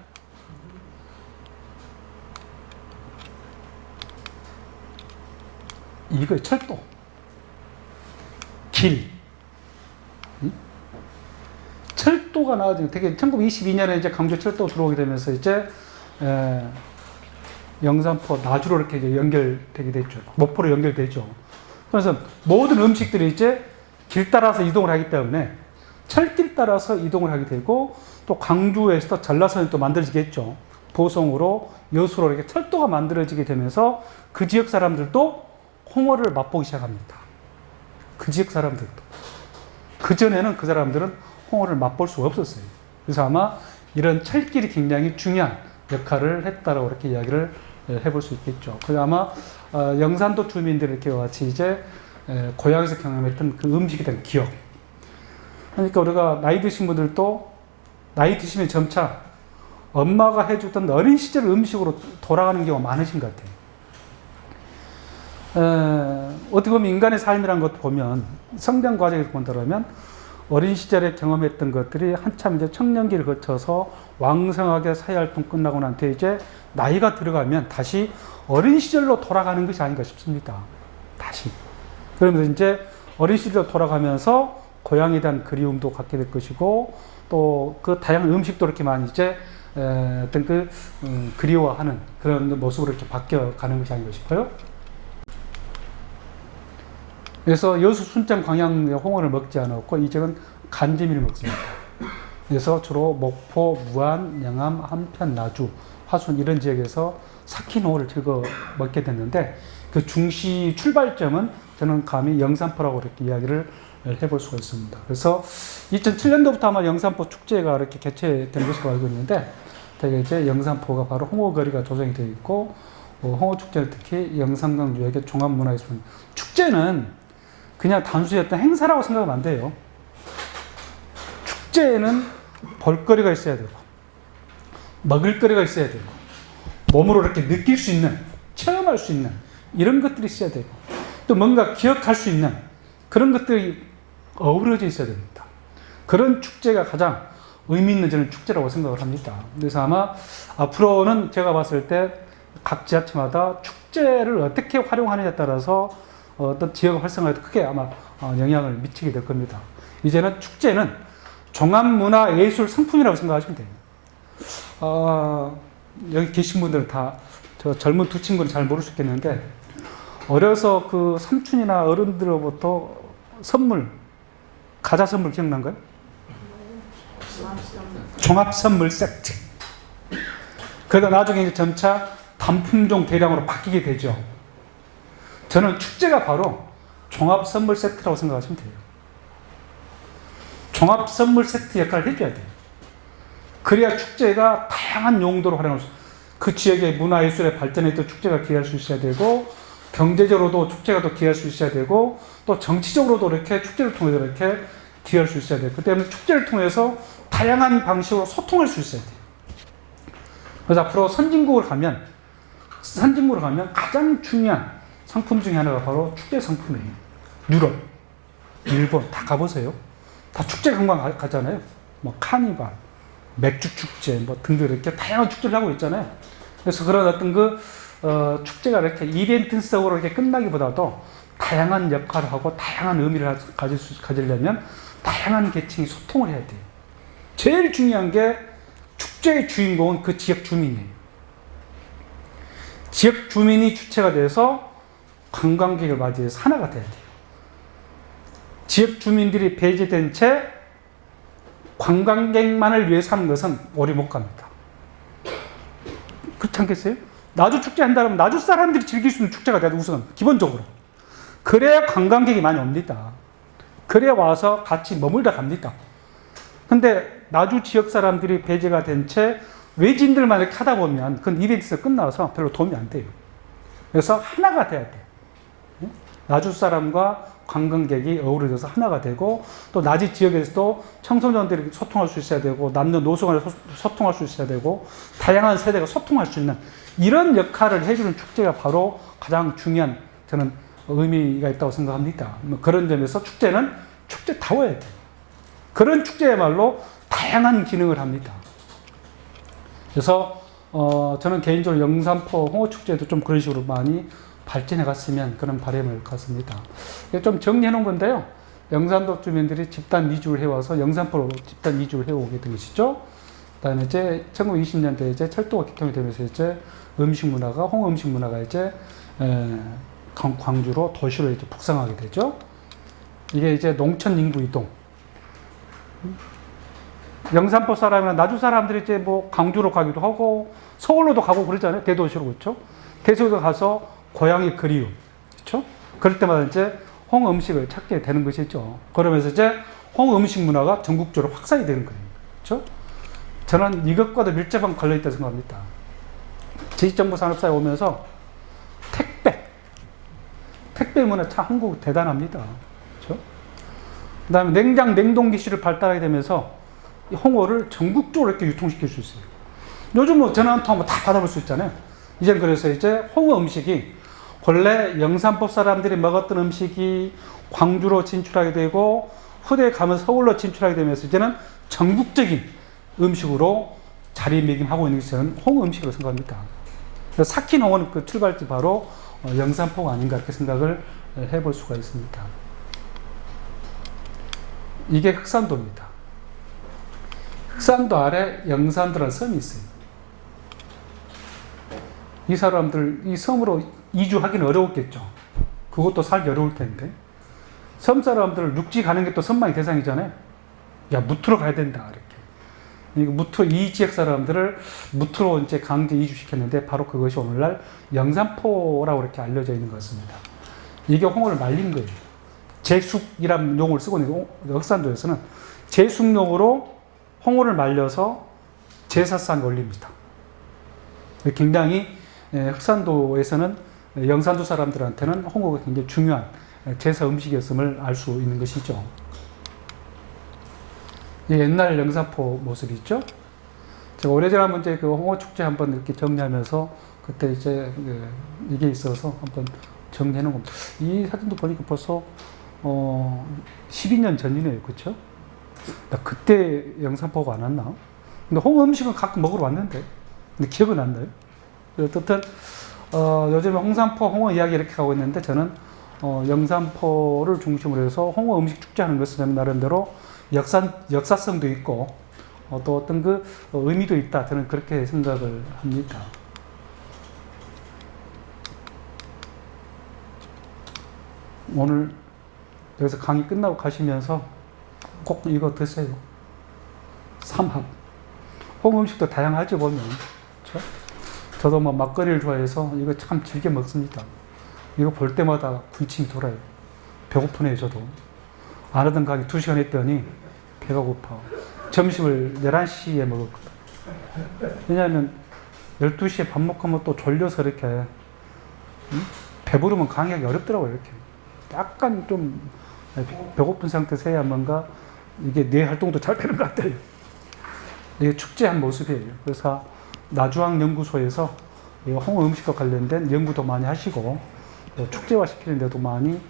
이거 철도, 길, 철도가 나와지고 되게 1922년에 이제 강주 철도 들어오게 되면서 이제 영산포 나주로 이렇게 이제 연결되게 됐죠. 목포로 연결되죠. 그래서 모든 음식들이 이제 길 따라서 이동을 하기 때문에 철길 따라서 이동을 하게 되고 또 광주에서 전라선이 또 만들어지겠죠. 보성으로 여수로 이렇게 철도가 만들어지게 되면서 그 지역 사람들도 홍어를 맛보기 시작합니다. 그 지역 사람들도. 그전에는 그 사람들은 홍어를 맛볼 수가 없었어요. 그래서 아마 이런 철길이 굉장히 중요한 역할을 했다라고 이렇게 이야기를 해볼 수 있겠죠. 그래서 아마 영산도 주민들이 이렇게 같이 이제 고향에서 경험했던 그 음식에 대한 기억. 그러니까 우리가 나이 드신 분들도 나이 드시면 점차 엄마가 해주던 어린 시절 음식으로 돌아가는 경우가 많으신 것 같아요. 어떻게 보면 인간의 삶이라는 것도 보면 성장 과정에서 본다면 어린 시절에 경험했던 것들이 한참 이제 청년기를 거쳐서 왕성하게 사회활동 끝나고 난 뒤에 이제 나이가 들어가면 다시 어린 시절로 돌아가는 것이 아닌가 싶습니다. 다시. 그러면서 이제 어린 시절로 돌아가면서 고향에 대한 그리움도 갖게 될 것이고 또 그 다양한 음식도 이렇게 많이 이제 어떤 그리워하는 그런 모습으로 이렇게 바뀌어가는 것이 아닌가 싶어요. 그래서 여수, 순천, 광양 홍어를 먹지 않았고 이제는 간재미를 먹습니다. 그래서 주로 목포, 무안, 영암, 한편, 나주, 화순 이런 지역에서 삭힌 홍어를 즐겨 먹게 됐는데 그 중시 출발점은 저는 감히 영산포라고 이렇게 이야기를 해볼 수가 있습니다. 그래서 2007년도부터 아마 영산포 축제가 이렇게 개최된 것으로 알고 있는데 되게 이제 영산포가 바로 홍어거리가 조성이 되어 있고 홍어 축제는 특히 영산강 유역의 종합문화예술 축제는 그냥 단순히 어떤 행사라고 생각하면 안 돼요. 축제에는 볼거리가 있어야 되고, 먹을거리가 있어야 되고, 몸으로 이렇게 느낄 수 있는, 체험할 수 있는 이런 것들이 있어야 되고, 또 뭔가 기억할 수 있는 그런 것들이 어우러져 있어야 됩니다. 그런 축제가 가장 의미 있는 저는 축제라고 생각을 합니다. 그래서 아마 앞으로는 제가 봤을 때 각 지자체마다 축제를 어떻게 활용하느냐에 따라서 어떤 지역 활성화에도 크게 아마 영향을 미치게 될 겁니다. 이제는 축제는 종합문화예술 상품이라고 생각하시면 돼요. 여기 계신 분들은 다 저 젊은 두 친구는 잘 모를 수 있겠는데, 어려서 그 삼촌이나 어른들로부터 선물, 과자 선물 기억난가요? 종합 선물 세트. 그러다 나중에 이제 점차 단품종 대량으로 바뀌게 되죠. 저는 축제가 바로 종합 선물 세트라고 생각하시면 돼요. 종합 선물 세트 역할을 해줘야 돼요. 그래야 축제가 다양한 용도로 활용할 수, 그 지역의 문화예술의 발전에도 축제가 기여할 수 있어야 되고, 경제적으로도 축제가 또 기여할 수 있어야 되고, 또 정치적으로도 이렇게 축제를 통해서 이렇게 기여할 수 있어야 돼요. 그 때문에 축제를 통해서 다양한 방식으로 소통할 수 있어야 돼요. 그래서 앞으로 선진국으로 가면 가장 중요한 상품 중에 하나가 바로 축제 상품이에요. 유럽, 일본 다 가보세요. 다 축제 관광 가잖아요. 뭐 카니발, 맥주 축제 뭐 등등 이렇게 다양한 축제를 하고 있잖아요. 그래서 그런 어떤 축제가 이렇게 이벤트성으로 이렇게 끝나기보다도 다양한 역할을 하고 다양한 의미를 가지려면 다양한 계층이 소통을 해야 돼요. 제일 중요한 게 축제의 주인공은 그 지역 주민이에요. 지역 주민이 주체가 돼서 관광객을 맞이해서 하나가 돼야 돼요. 지역 주민들이 배제된 채 관광객만을 위해서 하는 것은 오래 못 갑니다. 그렇지 않겠어요? 나주 축제 한다면 나주 사람들이 즐길 수 있는 축제가 돼야 돼, 우선 기본적으로. 그래야 관광객이 많이 옵니다. 그래야 와서 같이 머물다 갑니다. 근데 나주 지역 사람들이 배제가 된 채 외지인들만 이렇게 하다 보면 그건 이벤트에서 끝나서 별로 도움이 안 돼요. 그래서 하나가 돼야 돼요. 나주 사람과 관광객이 어우러져서 하나가 되고, 또 나주 지역에서도 청소년들이 소통할 수 있어야 되고, 남녀노소가 소통할 수 있어야 되고, 다양한 세대가 소통할 수 있는 이런 역할을 해주는 축제가 바로 가장 중요한 저는 의미가 있다고 생각합니다. 그런 점에서 축제는 축제다워야 돼요. 그런 축제야말로 다양한 기능을 합니다. 그래서 저는 개인적으로 영산포 홍어축제도 좀 그런 식으로 많이 발전해 갔으면 그런 바람을 갖습니다. 좀 정리해 놓은 건데요. 영산도 주민들이 집단 이주를 해와서 영산포로 집단 이주를 해오게 된 것이죠. 그다음에 이제 1920년대에 이제 철도가 개통이 되면서 이제 홍어 음식 문화가 이제 광주로 도시로 이제 북상하게 되죠. 이게 이제 농촌 인구 이동. 영산포 사람이나 나주 사람들이 이제 뭐 광주로 가기도 하고 서울로도 가고 그러잖아요. 대도시로. 그렇죠? 대도시로 가서 고향의 그리움. 그렇죠? 그럴 때마다 이제 홍어 음식을 찾게 되는 것이죠. 그러면서 이제 홍어 음식 문화가 전국적으로 확산이 되는 거예요. 그렇죠? 저는 이것과도 밀접한 관련이 있다고 생각합니다. 지식정보 산업사에 오면서 택배 문화 참 한국 대단합니다. 그렇죠? 그다음에 냉장 냉동 기술을 발달하게 되면서 홍어를 전국적으로 이렇게 유통시킬 수 있어요. 요즘 뭐 전화 한 통 다 받아볼 수 있잖아요. 이제 그래서 이제 홍어 음식이 원래 영산포 사람들이 먹었던 음식이 광주로 진출하게 되고 후대에 가면 서울로 진출하게 되면서 이제는 전국적인 음식으로 자리매김하고 있는 것이 저는 홍어 음식으로 생각합니다. 그래서 삭힌 홍어는 그 출발지 바로 영산포가 아닌가 이렇게 생각을 해볼 수가 있습니다. 이게 흑산도입니다. 흑산도 아래 영산도라는 섬이 있어요. 이 사람들 이 섬으로 이주하기는 어려웠겠죠. 그것도 살기 어려울 텐데 섬 사람들 육지 가는 게 또 선망의 대상이잖아요. 야, 무트로 가야 된다 이렇게. 이 지역 사람들을 무트로 이제 강제 이주시켰는데 바로 그것이 오늘날 영산포라고 이렇게 알려져 있는 것 같습니다. 이게 홍어를 말린 거예요. 제숙이라는 용어를 쓰고 있는 흑산도에서는 제숙용으로 홍어를 말려서 제사상에 올립니다. 굉장히 흑산도에서는 영산도 사람들한테는 홍어가 굉장히 중요한 제사 음식이었음을 알 수 있는 것이죠. 옛날 영산포 모습이 있죠. 제가 오래전에 한번 이제 그 홍어 축제 한번 이렇게 정리하면서 그때 이제 이게 있어서 한번 정리해 놓은 겁니다. 이 사진도 보니까 벌써 12년 전이네요, 그렇죠? 나 그때 영상 보고 안 왔나? 근데 홍어 음식은 가끔 먹으러 왔는데, 근데 기억은 안 나요. 어떻든 요즘에 홍산포 홍어 이야기 이렇게 하고 있는데 저는 영산포를 중심으로 해서 홍어 음식 축제하는 것은 저는 나름대로 역사성도 있고 또 어떤 그 의미도 있다. 저는 그렇게 생각을 합니다. 오늘 여기서 강의 끝나고 가시면서 꼭 이거 드세요. 삼합. 홍어 음식도 다양하죠, 보면. 그렇죠? 저도 뭐 막걸리를 좋아해서 이거 참 즐겨 먹습니다. 이거 볼 때마다 군침이 돌아요. 배고프네요, 저도. 안 하던 강의 2시간 했더니 배가 고파. 점심을 11시에 먹었거든. 왜냐하면 12시에 밥 먹고 하면 또 졸려서 이렇게 배부르면 강의하기 어렵더라고요, 이렇게. 약간 좀 배고픈 상태에서 해야 뭔가 이게 뇌 활동도 잘 되는 것 같아요. 이게 축제한 모습이에요. 그래서 나주항연구소에서 홍어 음식과 관련된 연구도 많이 하시고 축제화 시키는 데도 많이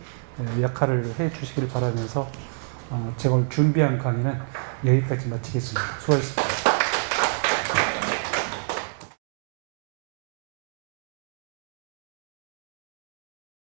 역할을 해 주시기를 바라면서 제가 오늘 준비한 강의는 여기까지 마치겠습니다. 수고하셨습니다.